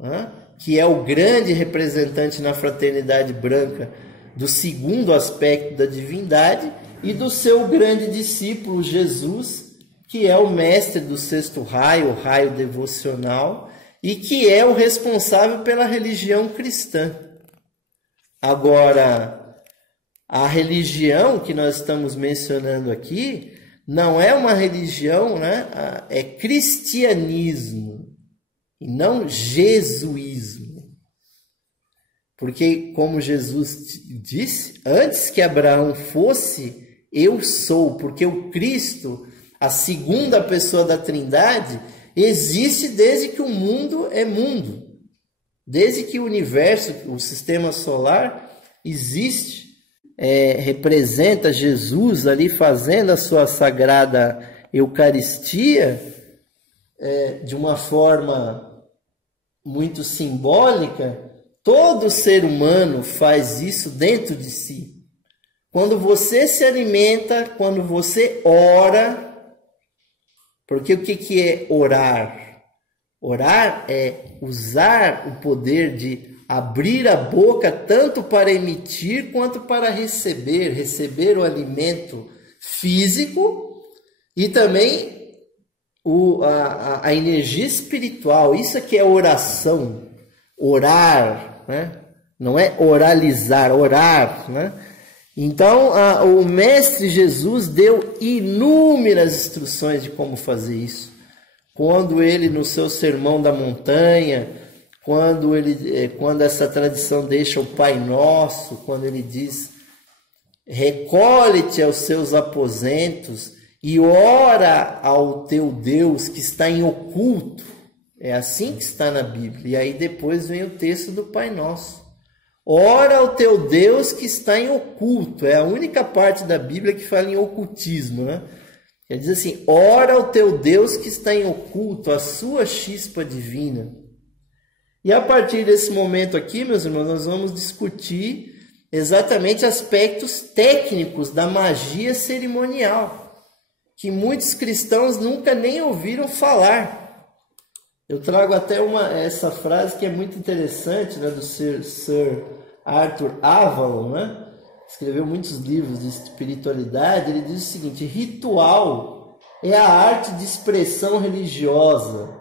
né? Que é o grande representante na fraternidade branca do segundo aspecto da divindade, e do seu grande discípulo Jesus, que é o mestre do 6º raio, o raio devocional, e que é o responsável pela religião cristã. Agora, a religião que nós estamos mencionando aqui não é uma religião, né? É cristianismo, e não jesuísmo. Porque, como Jesus disse, antes que Abraão fosse, eu sou, porque o Cristo, a segunda pessoa da Trindade, existe desde que o mundo é mundo. Desde que o universo, o sistema solar, existe. Representa Jesus ali fazendo a sua sagrada Eucaristia de uma forma muito simbólica. Todo ser humano faz isso dentro de si. Quando você se alimenta, quando você ora, porque o que é orar? Orar é usar o poder de abrir a boca tanto para emitir quanto para receber o alimento físico e também a energia espiritual. Isso aqui é oração, orar, né? Não é oralizar, orar, né? Então, o Mestre Jesus deu inúmeras instruções de como fazer isso. Quando ele, no seu Sermão da Montanha, quando essa tradição deixa o Pai Nosso, quando ele diz, recolhe-te aos seus aposentos e ora ao teu Deus que está em oculto. É assim que está na Bíblia. E aí depois vem o texto do Pai Nosso. Ora ao teu Deus que está em oculto. É a única parte da Bíblia que fala em ocultismo, né? Quer dizer assim, ora ao teu Deus que está em oculto, a sua chispa divina. E a partir desse momento aqui, meus irmãos, nós vamos discutir exatamente aspectos técnicos da magia cerimonial, que muitos cristãos nunca nem ouviram falar. Eu trago até essa frase que é muito interessante, né, do Sir Arthur Avalon, né? Escreveu muitos livros de espiritualidade. Ele diz o seguinte: ritual é a arte de expressão religiosa,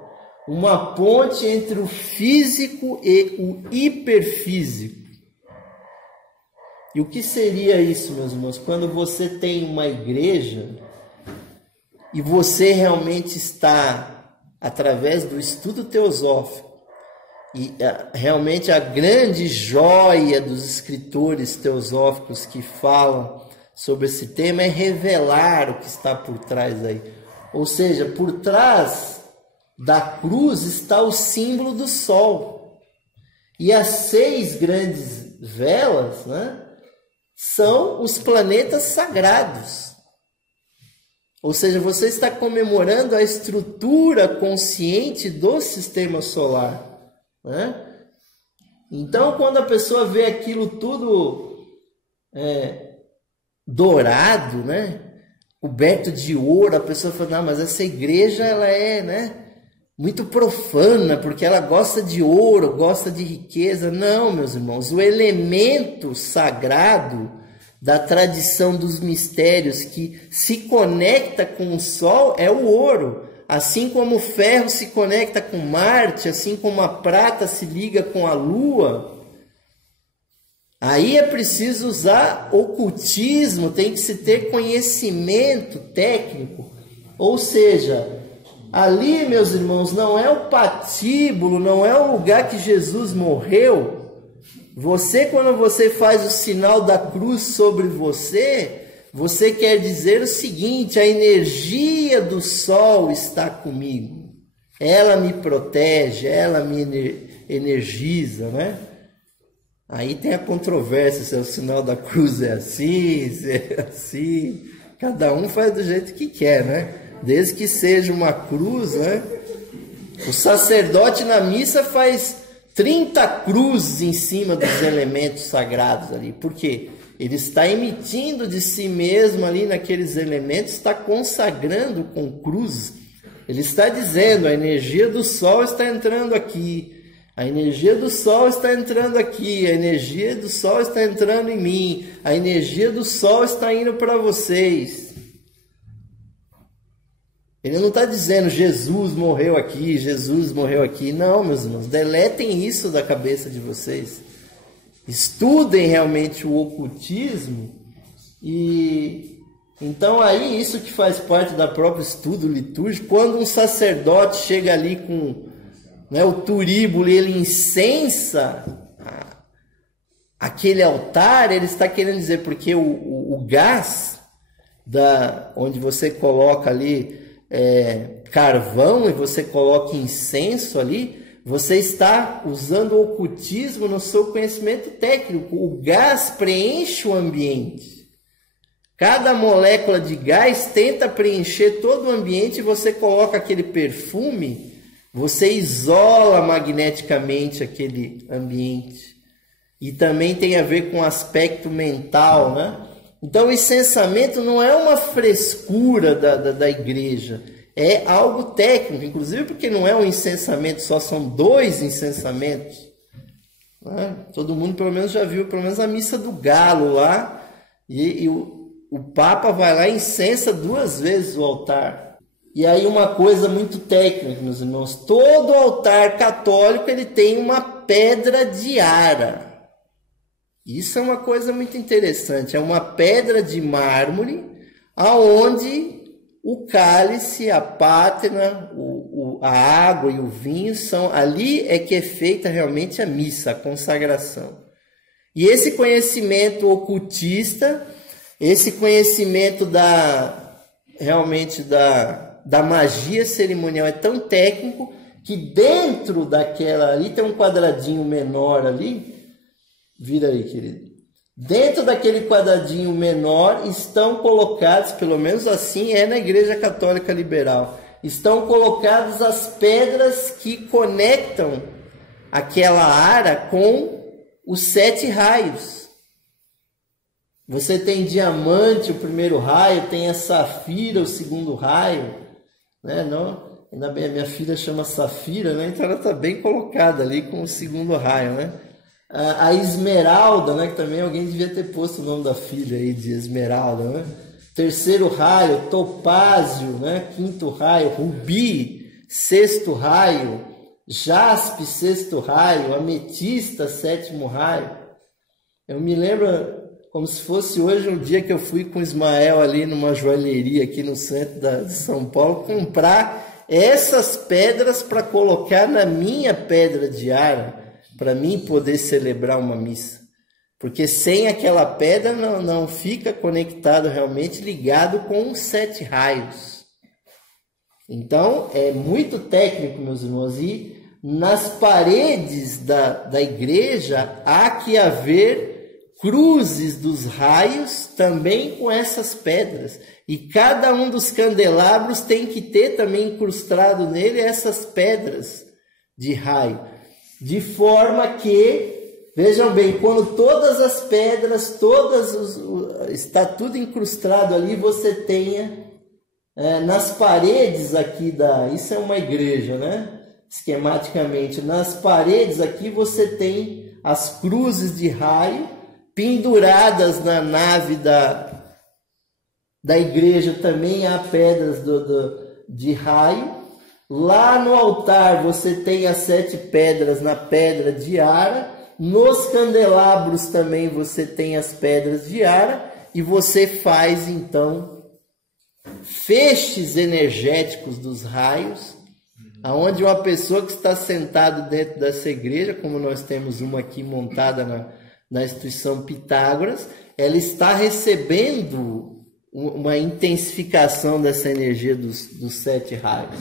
uma ponte entre o físico e o hiperfísico. E o que seria isso, meus irmãos? Quando você tem uma igreja e você realmente está, através do estudo teosófico, e realmente a grande joia dos escritores teosóficos que falam sobre esse tema é revelar o que está por trás aí. Ou seja, por trás da cruz está o símbolo do sol. E as 6 grandes velas, né, são os planetas sagrados. Ou seja, você está comemorando a estrutura consciente do sistema solar, né? Então, quando a pessoa vê aquilo tudo dourado, né, coberto de ouro, a pessoa fala: não, mas essa igreja ela é, né, muito profana, porque ela gosta de ouro, gosta de riqueza. Não, meus irmãos, o elemento sagrado da tradição dos mistérios que se conecta com o sol é o ouro. Assim como o ferro se conecta com Marte, assim como a prata se liga com a Lua. Aí é preciso usar ocultismo, tem que se ter conhecimento técnico. Ou seja, ali, meus irmãos, não é o patíbulo, não é o lugar que Jesus morreu. Você, quando você faz o sinal da cruz sobre você, você quer dizer o seguinte: a energia do sol está comigo. Ela me protege, ela me energiza, né? Aí tem a controvérsia se o sinal da cruz é assim, se é assim. Cada um faz do jeito que quer, né? Desde que seja uma cruz, né? O sacerdote na missa faz 30 cruzes em cima dos elementos sagrados ali. Por quê? Ele está emitindo de si mesmo ali naqueles elementos, está consagrando com cruzes. Ele está dizendo: a energia do sol está entrando aqui, a energia do sol está entrando aqui, a energia do sol está entrando em mim, a energia do sol está indo para vocês. Ele não está dizendo: Jesus morreu aqui, Jesus morreu aqui. Não, meus irmãos, deletem isso da cabeça de vocês. Estudem realmente o ocultismo. E então aí isso que faz parte da próprio estudo litúrgico. Quando um sacerdote chega ali com, né, o turíbulo e ele incensa aquele altar, ele está querendo dizer, porque o gás onde você coloca ali carvão e você coloca incenso ali, você está usando o ocultismo no seu conhecimento técnico. O gás preenche o ambiente. Cada molécula de gás tenta preencher todo o ambiente e você coloca aquele perfume, você isola magneticamente aquele ambiente. E também tem a ver com o aspecto mental, né? Então o incensamento não é uma frescura da igreja. É algo técnico, inclusive porque não é um incensamento só, são 2 incensamentos. Né? Todo mundo pelo menos já viu, pelo menos a missa do galo lá, e o Papa vai lá e incensa 2 vezes o altar. E aí uma coisa muito técnica, meus irmãos, todo altar católico ele tem uma pedra de ara. Isso é uma coisa muito interessante, é uma pedra de mármore, aonde o cálice, a pátena, a água e o vinho são... Ali é que é feita realmente a missa, a consagração. E esse conhecimento ocultista, esse conhecimento realmente da magia cerimonial é tão técnico que dentro daquela... Ali tem um quadradinho menor ali. Vira aí, querido. Dentro daquele quadradinho menor estão colocados, pelo menos assim é na Igreja Católica Liberal, estão colocadas as pedras que conectam aquela ara com os 7 raios. Você tem diamante, o primeiro raio, tem a safira, o segundo raio, né? Não, ainda bem, a minha filha chama Safira, né? Então ela está bem colocada ali com o segundo raio, né? A esmeralda, né? Que também alguém devia ter posto o nome da filha aí de esmeralda, né? Terceiro raio, topázio, né? Quinto raio, rubi, sexto raio, jaspe, sexto raio, ametista, sétimo raio. Eu me lembro como se fosse hoje um dia que eu fui com o Ismael ali numa joalheria aqui no centro de São Paulo comprar essas pedras para colocar na minha pedra de ara, para mim poder celebrar uma missa. Porque sem aquela pedra não fica conectado realmente, ligado com os 7 raios. Então é muito técnico, meus irmãos, e nas paredes da igreja há que haver cruzes dos raios também com essas pedras. E cada um dos candelabros tem que ter também incrustado nele essas pedras de raio. De forma que, vejam bem, quando todas as pedras, está tudo incrustado ali, você tenha nas paredes aqui isso é uma igreja, né? Esquematicamente, nas paredes aqui você tem as cruzes de raio penduradas na nave da igreja, também há pedras de raio. Lá no altar você tem as 7 pedras na pedra de ara. Nos candelabros também você tem as pedras de ara. E você faz então feixes energéticos dos raios, aonde uma pessoa que está sentada dentro dessa igreja, como nós temos uma aqui montada na instituição Pitágoras, ela está recebendo uma intensificação dessa energia dos 7 raios.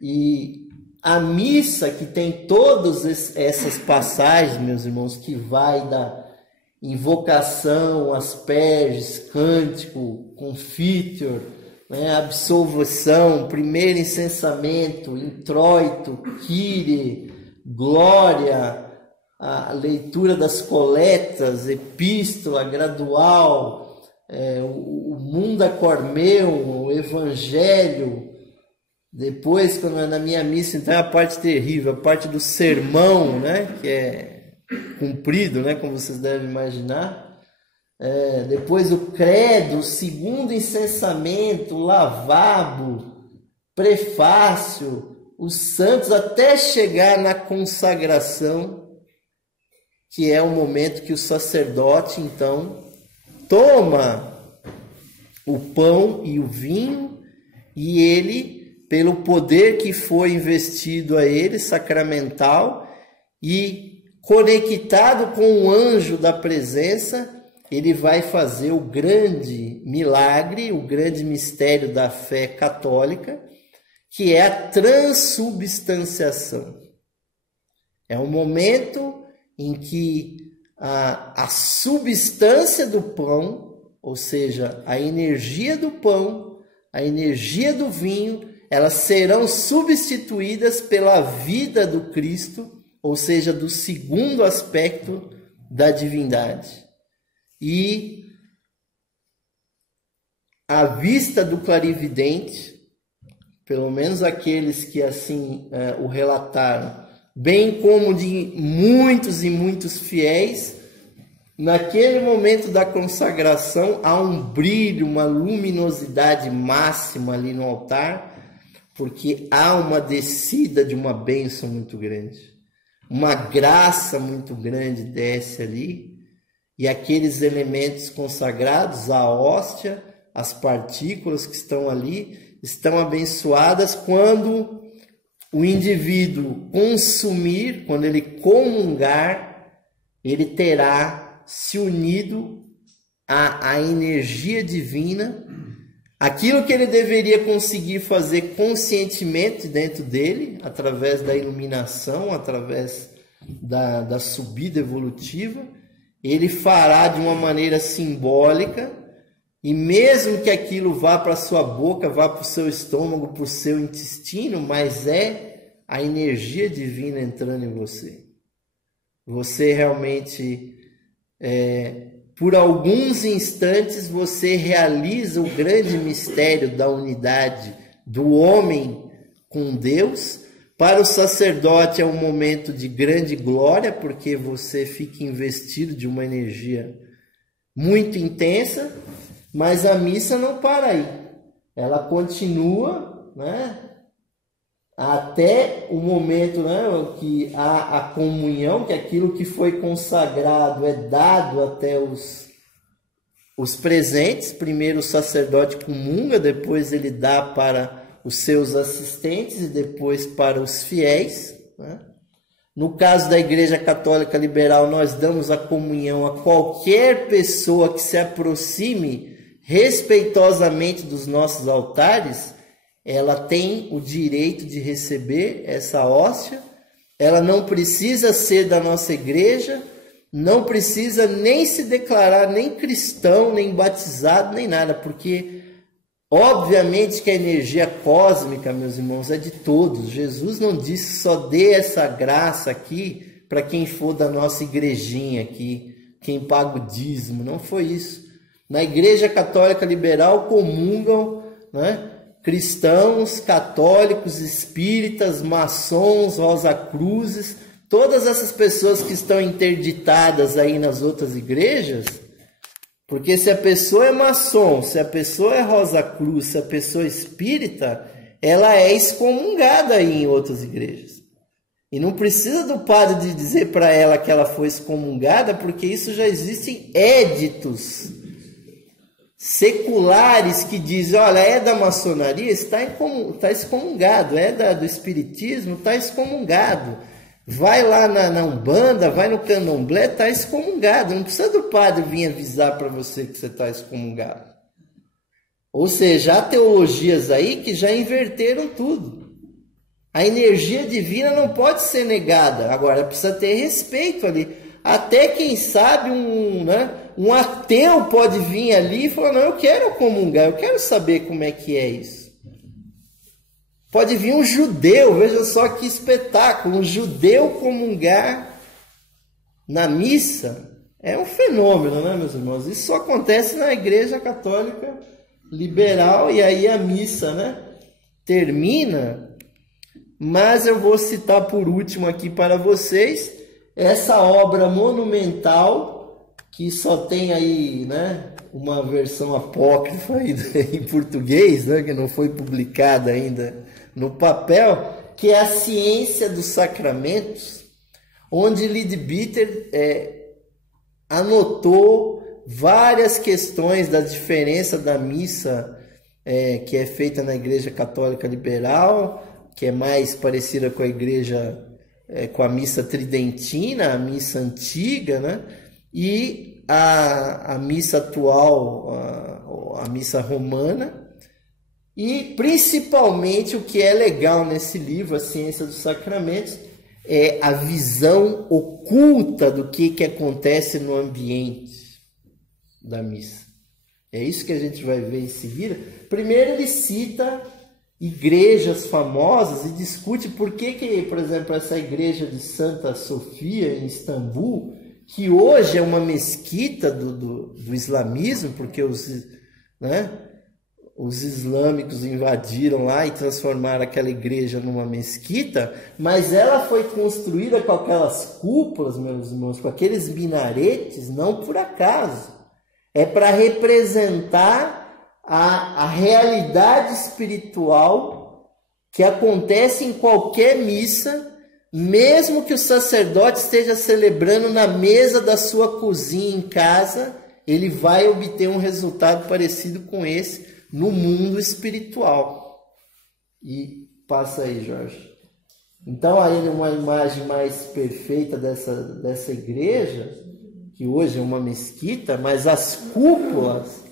E a missa, que tem todas essas passagens, meus irmãos, que vai da invocação, asperges, cântico, confiteor, né, absolvição, primeiro incensamento, introito, kyrie, glória, a leitura das coletas, epístola gradual, o munda cormeu, o evangelho. Depois, quando é na minha missa, então é a parte terrível, a parte do sermão, né, que é cumprido, né, como vocês devem imaginar. Depois o credo, o segundo incensamento, o lavabo, prefácio, os santos, até chegar na consagração, que é o momento que o sacerdote, então, toma o pão e o vinho, e ele, pelo poder que foi investido a ele, sacramental, e conectado com o anjo da presença, ele vai fazer o grande milagre, o grande mistério da fé católica, que é a transubstanciação. É um momento em que a substância do pão, ou seja, a energia do pão, a energia do vinho, elas serão substituídas pela vida do Cristo, ou seja, do segundo aspecto da divindade. E à vista do clarividente, pelo menos aqueles que assim o relataram, bem como de muitos e muitos fiéis, naquele momento da consagração há um brilho, uma luminosidade máxima ali no altar, porque há uma descida de uma bênção muito grande, uma graça muito grande desce ali, e aqueles elementos consagrados, a hóstia, as partículas que estão ali, estão abençoadas quando o indivíduo consumir, quando ele comungar, ele terá se unido à energia divina, aquilo que ele deveria conseguir fazer conscientemente dentro dele, através da iluminação, através da subida evolutiva, ele fará de uma maneira simbólica, e mesmo que aquilo vá para a sua boca, vá para o seu estômago, para o seu intestino, mas é a energia divina entrando em você. Você realmente, por alguns instantes, você realiza o grande mistério da unidade do homem com Deus. Para o sacerdote é um momento de grande glória, porque você fica investido de uma energia muito intensa, mas a missa não para aí. Ela continua, né, até o momento, né, que há a comunhão, que aquilo que foi consagrado é dado até os presentes. Primeiro o sacerdote comunga, depois ele dá para os seus assistentes e depois para os fiéis, né? No caso da Igreja Católica Liberal, nós damos a comunhão a qualquer pessoa que se aproxime respeitosamente dos nossos altares. Ela tem o direito de receber essa hóstia. Ela não precisa ser da nossa igreja, não precisa nem se declarar nem cristão, nem batizado, nem nada, porque obviamente que a energia cósmica, meus irmãos, é de todos. Jesus não disse só dê essa graça aqui para quem for da nossa igrejinha aqui, quem paga o dízimo. Não foi isso. Na Igreja Católica Liberal comungam, né, cristãos, católicos, espíritas, maçons, rosacruzes, todas essas pessoas que estão interditadas aí nas outras igrejas. Porque se a pessoa é maçom, se a pessoa é Rosa Cruz, se a pessoa é espírita, ela é excomungada aí em outras igrejas. E não precisa do padre de dizer para ela que ela foi excomungada, porque isso já existem éditos seculares que dizem, olha, é da maçonaria, está excomungado, é do espiritismo, está excomungado. Vai lá na Umbanda, vai no Candomblé, está excomungado. Não precisa do padre vir avisar para você que você está excomungado. Ou seja, há teologias aí que já inverteram tudo. A energia divina não pode ser negada. Agora, precisa ter respeito ali. Até, quem sabe, um ateu pode vir ali e falar, não, eu quero comungar, eu quero saber como é que é isso. Pode vir um judeu, veja só que espetáculo, um judeu comungar na missa. É um fenômeno, né, meus irmãos? Isso só acontece na Igreja Católica Liberal, e aí a missa, né, termina. Mas eu vou citar por último aqui para vocês essa obra monumental, que só tem aí, né, uma versão apócrifa aí em português, né, que não foi publicada ainda no papel, que é a Ciência dos Sacramentos, onde Leadbeater anotou várias questões da diferença da missa que é feita na Igreja Católica Liberal, que é mais parecida com a igreja, com a missa tridentina, a missa antiga, né? E a missa atual, a missa romana. E principalmente o que é legal nesse livro, A Ciência dos Sacramentos, é a visão oculta do que acontece no ambiente da missa. É isso que a gente vai ver em seguida. Primeiro ele cita igrejas famosas e discute por que, por exemplo, essa igreja de Santa Sofia em Istambul, que hoje é uma mesquita do islamismo, porque os islâmicos invadiram lá e transformaram aquela igreja numa mesquita, mas ela foi construída com aquelas cúpulas, meus irmãos, com aqueles minaretes, não por acaso. É para representar a realidade espiritual que acontece em qualquer missa, mesmo que o sacerdote esteja celebrando na mesa da sua cozinha em casa, ele vai obter um resultado parecido com esse no mundo espiritual. E passa aí, Jorge. Então, aí uma imagem mais perfeita dessa igreja, que hoje é uma mesquita, mas as cúpulas,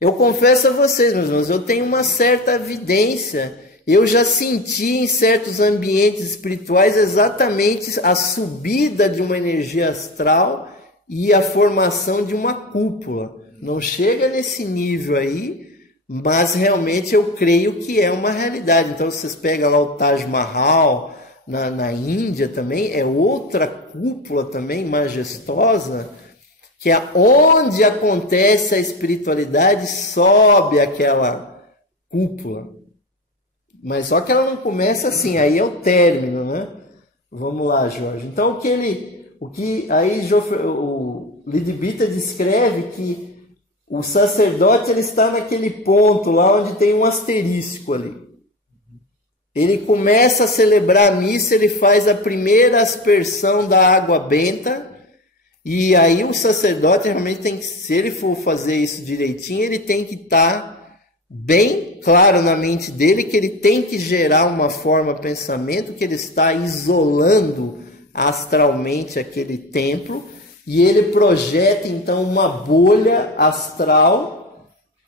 eu confesso a vocês, meus irmãos, eu tenho uma certa evidência. Eu já senti em certos ambientes espirituais exatamente a subida de uma energia astral e a formação de uma cúpula. Não chega nesse nível aí, mas realmente eu creio que é uma realidade. Então vocês pegam lá o Taj Mahal na Índia também, é outra cúpula também majestosa, que é onde acontece a espiritualidade, sobe aquela cúpula. Mas só que ela não começa assim, aí é o término, né? Vamos lá, Jorge. Então o Lidbita descreve que o sacerdote ele está naquele ponto lá onde tem um asterisco ali. Ele começa a celebrar a missa, ele faz a primeira aspersão da água benta, e aí o sacerdote realmente tem que, se ele for fazer isso direitinho, ele tem que estar bem claro na mente dele que ele tem que gerar uma forma, pensamento, que ele está isolando astralmente aquele templo, e ele projeta então uma bolha astral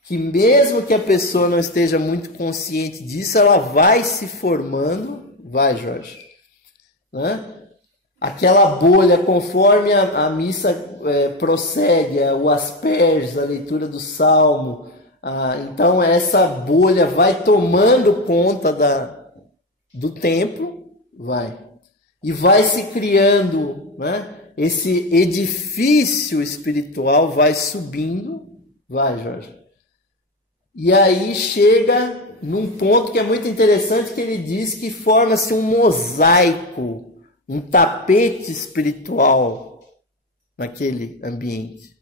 que mesmo que a pessoa não esteja muito consciente disso, ela vai se formando, vai, Jorge, né? Aquela bolha, conforme a missa prossegue, o asperges, a leitura do salmo, então essa bolha vai tomando conta do templo, e vai se criando, né? Esse edifício espiritual vai subindo, Jorge. E aí chega num ponto que é muito interessante, que ele diz que forma-se um mosaico, um tapete espiritual naquele ambiente.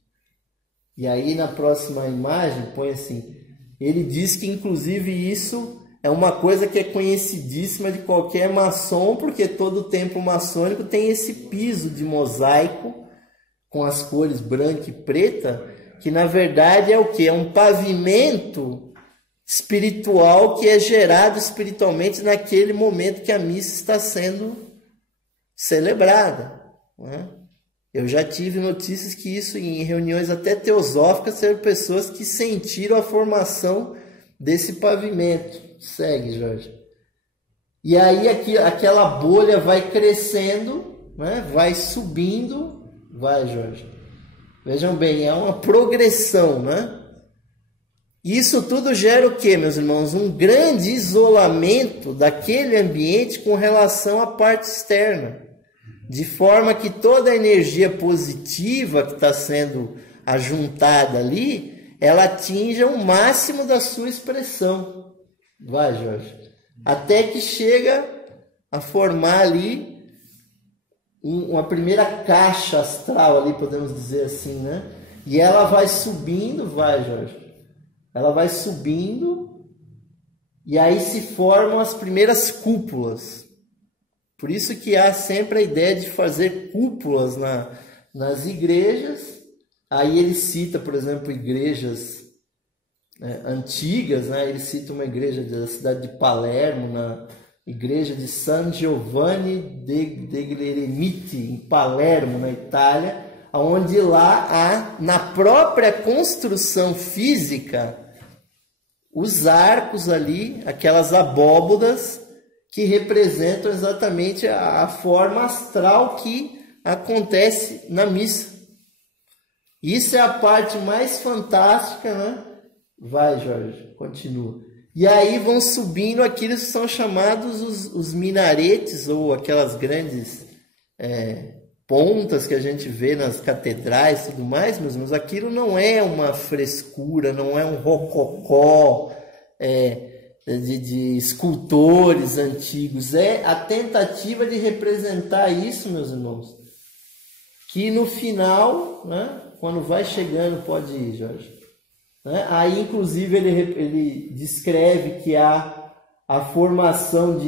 E aí na próxima imagem põe assim, ele diz que inclusive isso é uma coisa que é conhecidíssima de qualquer maçom, porque todo templo maçônico tem esse piso de mosaico com as cores branca e preta, que na verdade é o que? É um pavimento espiritual que é gerado espiritualmente naquele momento que a missa está sendo celebrada, né? Eu já tive notícias que isso em reuniões até teosóficas, eram pessoas que sentiram a formação desse pavimento. Segue, Jorge. E aí aquela bolha vai crescendo, né? Vai subindo, Jorge. Vejam bem, é uma progressão, né? Isso tudo gera o quê, meus irmãos? Um grande isolamento daquele ambiente com relação à parte externa. De forma que toda a energia positiva que está sendo ajuntada ali, ela atinja o máximo da sua expressão. Vai, Jorge. Até que chega a formar ali uma primeira caixa astral ali, podemos dizer assim, né? E ela vai subindo, Jorge. Ela vai subindo e aí se formam as primeiras cúpulas. Por isso que há sempre a ideia de fazer cúpulas nas igrejas. Aí ele cita, por exemplo, igrejas antigas, né? Ele cita uma igreja da cidade de Palermo, na igreja de San Giovanni degli Eremiti, em Palermo, na Itália, onde lá há, na própria construção física, os arcos ali, aquelas abóbodas que representam exatamente a forma astral que acontece na missa. Isso é a parte mais fantástica, né? Vai, Jorge, continua. E aí vão subindo aqueles que são chamados os minaretes, ou aquelas grandes pontas que a gente vê nas catedrais e tudo mais, meus irmãos. Aquilo não é uma frescura, não é um rococó de escultores antigos. É a tentativa de representar isso, meus irmãos. Que no final, né, quando vai chegando, pode ir, Jorge. Aí, inclusive, ele descreve que há a formação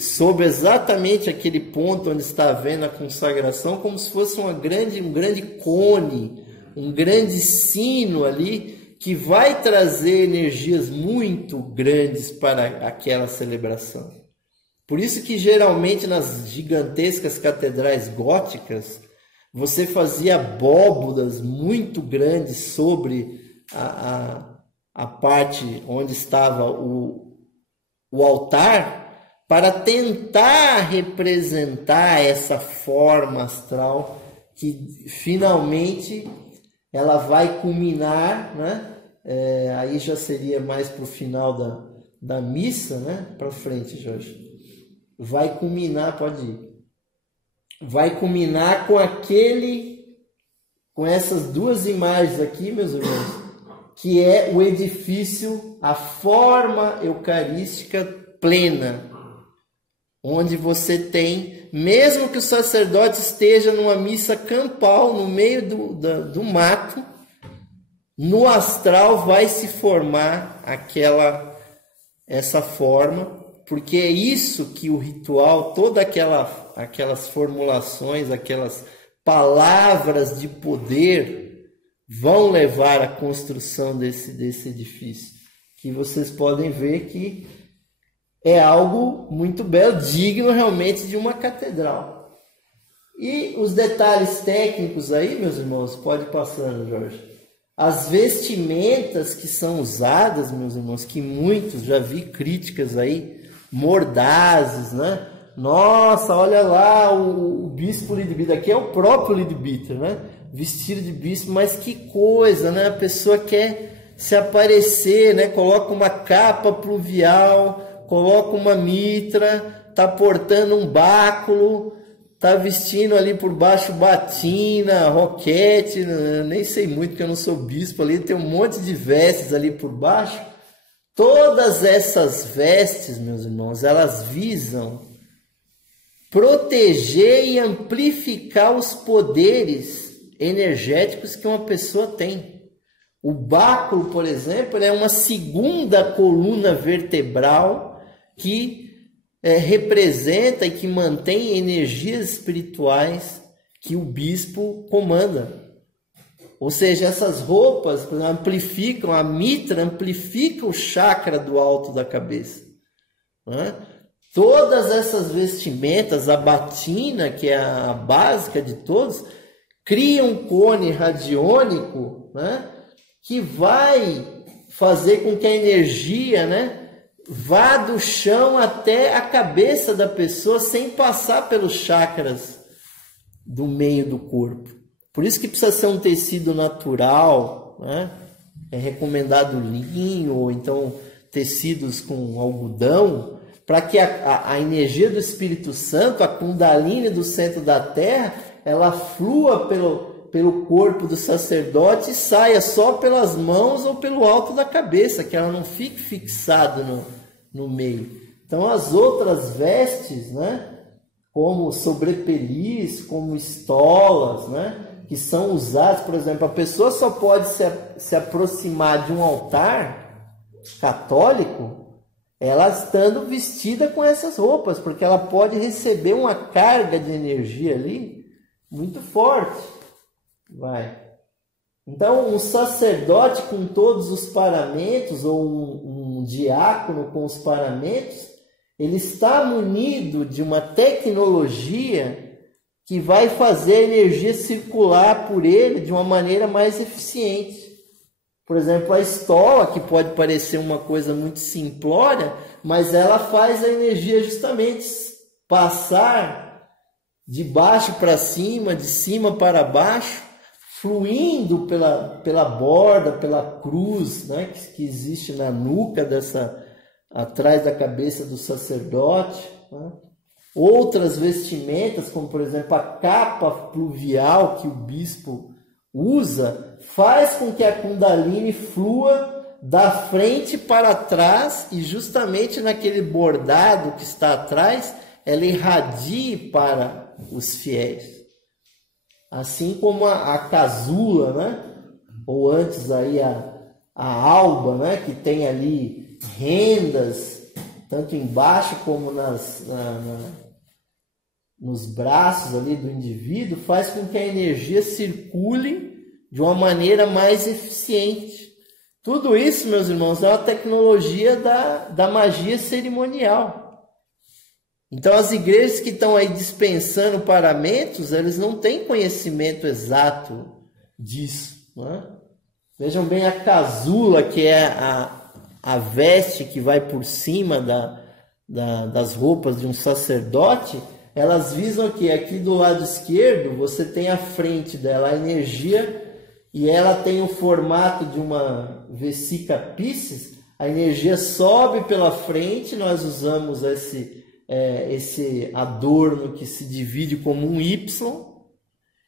sobre exatamente aquele ponto onde está havendo a consagração, como se fosse um grande cone, um grande sino ali, que vai trazer energias muito grandes para aquela celebração. Por isso que, geralmente, nas gigantescas catedrais góticas, você fazia abóbodas muito grandes sobre a parte onde estava o altar, para tentar representar essa forma astral que finalmente ela vai culminar, né, aí já seria mais para o final da missa, né? Para frente, Jorge. Vai culminar, pode ir. Vai culminar com essas duas imagens aqui, meus irmãos, que é o edifício, a forma eucarística plena, onde você tem, mesmo que o sacerdote esteja numa missa campal, no meio do mato, no astral vai se formar essa forma, porque é isso que o ritual, todas aquelas formulações, aquelas palavras de poder vão levar à construção desse edifício, que vocês podem ver que é algo muito belo, digno realmente de uma catedral. E os detalhes técnicos aí, meus irmãos, pode ir passando, Jorge. As vestimentas que são usadas, meus irmãos, que muitos, já vi críticas aí, mordazes, né? Nossa, olha lá o bispo Leadbeater, aqui é o próprio Leadbeater, né? Vestido de bispo, mas que coisa, né? A pessoa quer se aparecer, né? Coloca uma capa pluvial, coloca uma mitra, tá portando um báculo, tá vestindo ali por baixo batina, roquete, nem sei muito porque eu não sou bispo ali, tem um monte de vestes ali por baixo. Todas essas vestes, meus irmãos, elas visam proteger e amplificar os poderes energéticos que uma pessoa tem. O báculo, por exemplo, é uma segunda coluna vertebral que representa e que mantém energias espirituais que o bispo comanda. Ou seja, essas roupas amplificam, a mitra amplifica o chakra do alto da cabeça, né? Todas essas vestimentas, a batina, que é a básica de todos, cria um cone radiônico, né? Que vai fazer com que a energia, né, vá do chão até a cabeça da pessoa sem passar pelos chakras do meio do corpo. Por isso que precisa ser um tecido natural, né? É recomendado linho ou então tecidos com algodão, para que a energia do Espírito Santo, a Kundalini do centro da Terra, ela flua pelo corpo do sacerdote e saia só pelas mãos ou pelo alto da cabeça, que ela não fique fixada no meio. Então as outras vestes, né, como sobrepeliz, como estolas, né, que são usadas, por exemplo, a pessoa só pode se aproximar de um altar católico ela estando vestida com essas roupas, porque ela pode receber uma carga de energia ali muito forte. Então, um sacerdote com todos os paramentos, ou um diácono com os paramentos, ele está munido de uma tecnologia que vai fazer a energia circular por ele de uma maneira mais eficiente. Por exemplo, a estola, que pode parecer uma coisa muito simplória, mas ela faz a energia justamente passar de baixo para cima, de cima para baixo, fluindo pela borda, pela cruz, né, que existe na nuca atrás da cabeça do sacerdote, né? Outras vestimentas, como por exemplo a capa pluvial que o bispo usa, faz com que a Kundalini flua da frente para trás e justamente naquele bordado que está atrás, ela irradie para os fiéis. Assim como a casula, né? Ou antes aí a alba, né? Que tem ali rendas, tanto embaixo como nos braços ali do indivíduo, faz com que a energia circule de uma maneira mais eficiente. Tudo isso, meus irmãos, é uma tecnologia da magia cerimonial. Então, as igrejas que estão aí dispensando paramentos, eles não têm conhecimento exato disso, né? Vejam bem a casula, que é a veste que vai por cima das roupas de um sacerdote. Elas visam aqui do lado esquerdo, você tem a frente dela, a energia e ela tem o formato de uma vesica Piscis, a energia sobe pela frente, nós usamos esse adorno que se divide como um Y,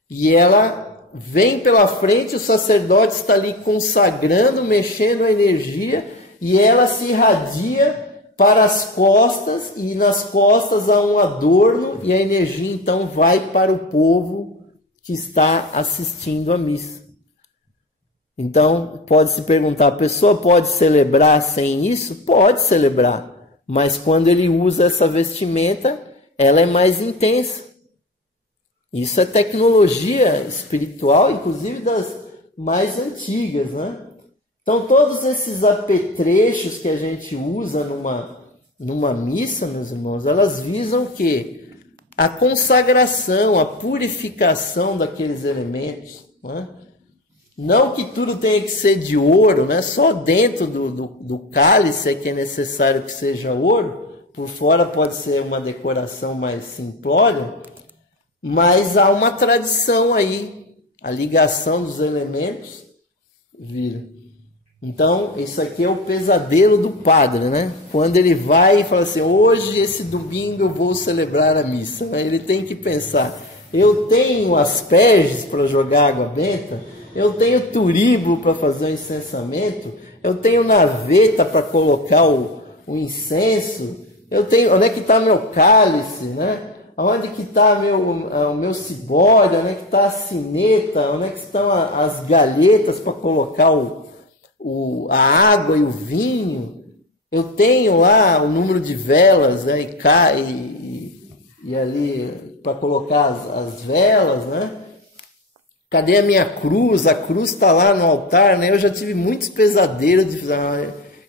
e ela vem pela frente, o sacerdote está ali consagrando, mexendo a energia, e ela se irradia para as costas, e nas costas há um adorno, e a energia então vai para o povo que está assistindo a missa. Então, pode se perguntar, a pessoa pode celebrar sem isso? Pode celebrar, mas quando ele usa essa vestimenta, ela é mais intensa. Isso é tecnologia espiritual, inclusive das mais antigas, né? Então, todos esses apetrechos que a gente usa numa missa, meus irmãos, elas visam o quê? A consagração, a purificação daqueles elementos, né? Não que tudo tenha que ser de ouro, né? Só dentro do cálice é que é necessário que seja ouro, por fora pode ser uma decoração mais simplória, mas há uma tradição aí, a ligação dos elementos vira. Então, isso aqui é o pesadelo do padre, né? Quando ele vai e fala assim, hoje, esse domingo, eu vou celebrar a missa. Ele tem que pensar, eu tenho asperges para jogar água benta, eu tenho turíbulo para fazer o incensamento, eu tenho naveta para colocar o incenso, eu tenho, onde é que está meu cálice, né? Onde que está o meu cibório, onde é que está a sineta, onde é que estão as galhetas para colocar a água e o vinho? Eu tenho lá o número de velas, né? e ali para colocar as velas, né? Cadê a minha cruz? A cruz está lá no altar, né? Eu já tive muitos pesadelos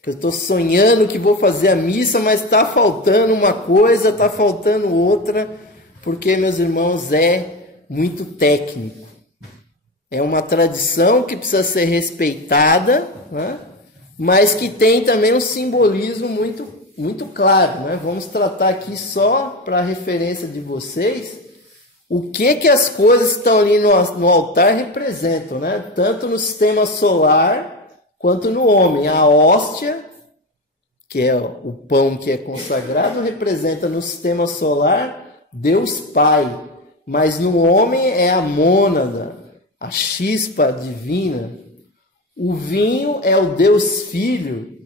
que eu estou sonhando que vou fazer a missa, mas está faltando uma coisa, está faltando outra, porque, meus irmãos, é muito técnico. É uma tradição que precisa ser respeitada, né? Mas que tem também um simbolismo muito, muito claro, né? Vamos tratar aqui só para a referência de vocês o que as coisas que estão ali no altar representam, né? Tanto no sistema solar quanto no homem. A hóstia, que é o pão que é consagrado, representa no sistema solar Deus Pai, mas no homem é a mônada, a chispa divina. O vinho é o Deus Filho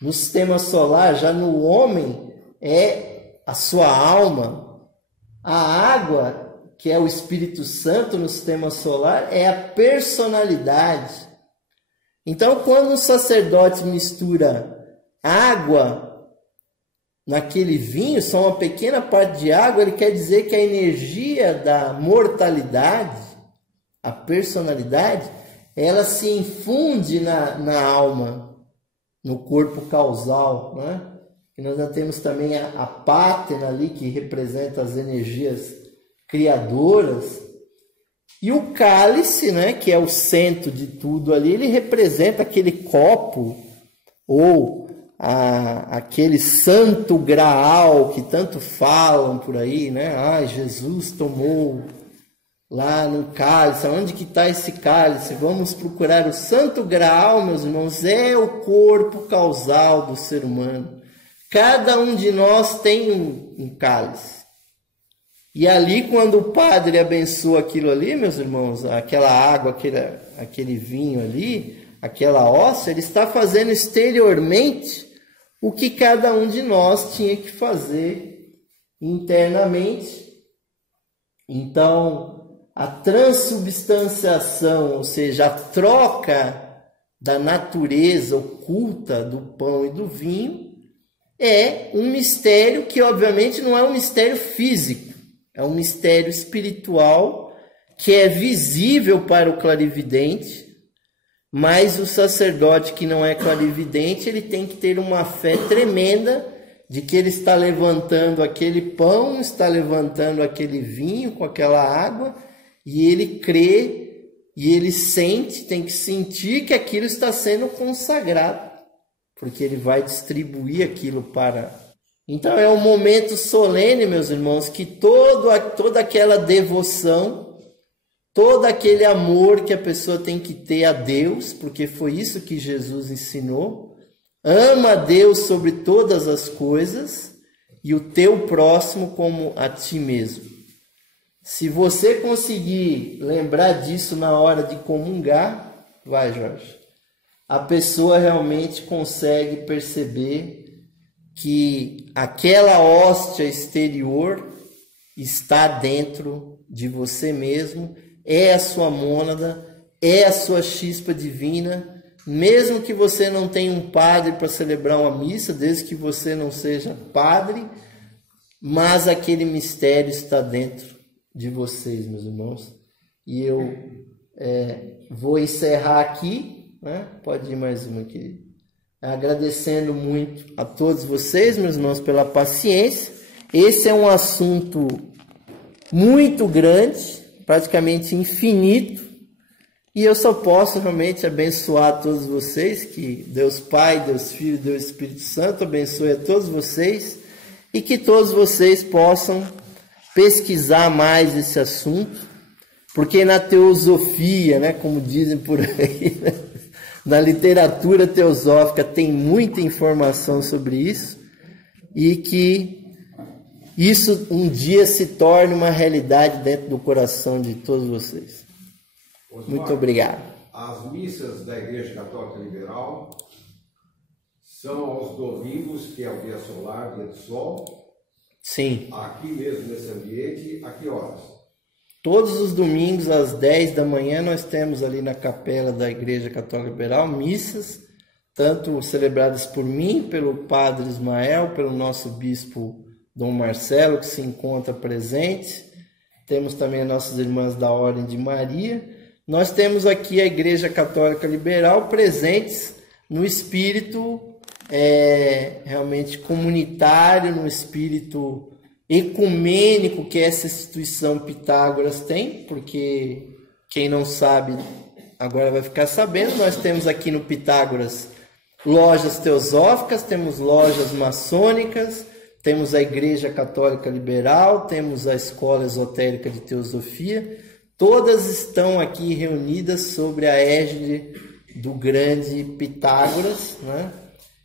no sistema solar, já no homem é a sua alma. A água, que é o Espírito Santo no sistema solar, é a personalidade. Então, quando o sacerdote mistura água naquele vinho, só uma pequena parte de água, ele quer dizer que a energia da mortalidade, a personalidade, ela se infunde na alma, no corpo causal, né? E nós já temos também a pátena ali, que representa as energias criadoras, e o cálice, né, que é o centro de tudo ali, ele representa aquele copo ou aquele santo graal que tanto falam por aí, né? Ah, Jesus tomou lá no cálice. Onde que está esse cálice? Vamos procurar o santo graal, meus irmãos, é o corpo causal do ser humano. Cada um de nós tem um cálice. E ali, quando o padre abençoa aquilo ali, meus irmãos, aquela água, aquele vinho ali, aquela hóstia, ele está fazendo exteriormente o que cada um de nós tinha que fazer internamente. Então, a transubstanciação, ou seja, a troca da natureza oculta do pão e do vinho, é um mistério que, obviamente, não é um mistério físico. É um mistério espiritual que é visível para o clarividente, mas o sacerdote que não é clarividente, ele tem que ter uma fé tremenda de que ele está levantando aquele pão, está levantando aquele vinho com aquela água, e ele crê e ele sente, tem que sentir que aquilo está sendo consagrado, porque ele vai distribuir aquilo para... Então é um momento solene, meus irmãos, que toda aquela devoção todo aquele amor que a pessoa tem que ter a Deus, porque foi isso que Jesus ensinou. Ama a Deus sobre todas as coisas e o teu próximo como a ti mesmo. Se você conseguir lembrar disso na hora de comungar, vai, Jorge, a pessoa realmente consegue perceber que aquela hóstia exterior está dentro de você mesmo, é a sua mônada, é a sua chispa divina, mesmo que você não tenha um padre para celebrar uma missa, desde que você não seja padre, mas aquele mistério está dentro de vocês, meus irmãos. E eu vou encerrar aqui, né? Pode ir mais uma aqui. Agradecendo muito a todos vocês, meus irmãos, pela paciência. Esse é um assunto muito grande, praticamente infinito, e eu só posso realmente abençoar todos vocês, que Deus Pai, Deus Filho, Deus Espírito Santo abençoe a todos vocês, e que todos vocês possam pesquisar mais esse assunto, porque na teosofia, né, como dizem por aí, né, na literatura teosófica tem muita informação sobre isso, e que isso um dia se torne uma realidade dentro do coração de todos vocês. Osmar, muito obrigado. As missas da Igreja Católica Liberal são aos domingos, que é o dia solar, dia do sol. Sim. Aqui mesmo, nesse ambiente, a que horas? Todos os domingos, às 10 da manhã, nós temos ali na capela da Igreja Católica Liberal missas, tanto celebradas por mim, pelo Padre Ismael, pelo nosso Bispo Dom Marcelo, que se encontra presente. Temos também as nossas irmãs da Ordem de Maria. Nós temos aqui a Igreja Católica Liberal presentes no espírito realmente comunitário, no espírito ecumênico que essa instituição Pitágoras tem, porque quem não sabe agora vai ficar sabendo. Nós temos aqui no Pitágoras lojas teosóficas, temos lojas maçônicas, temos a Igreja Católica Liberal, temos a Escola Esotérica de Teosofia. Todas estão aqui reunidas sobre a égide do grande Pitágoras, né?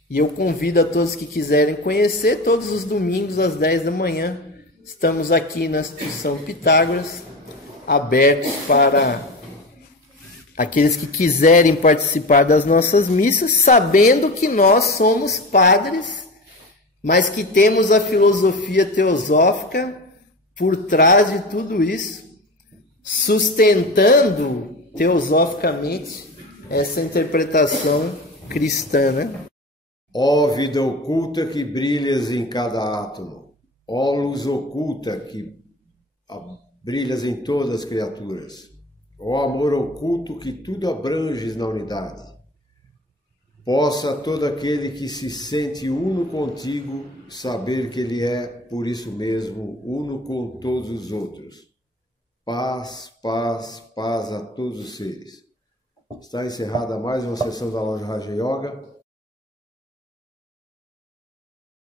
E eu convido a todos que quiserem conhecer, todos os domingos às 10 da manhã, estamos aqui na instituição Pitágoras, abertos para aqueles que quiserem participar das nossas missas, sabendo que nós somos padres, mas que temos a filosofia teosófica por trás de tudo isso, sustentando teosoficamente essa interpretação cristã, né? Ó vida oculta que brilhas em cada átomo, ó luz oculta que brilhas em todas as criaturas, ó amor oculto que tudo abranges na unidade, possa todo aquele que se sente uno contigo saber que ele é, por isso mesmo, uno com todos os outros. Paz, paz, paz a todos os seres. Está encerrada mais uma sessão da loja Raja Yoga.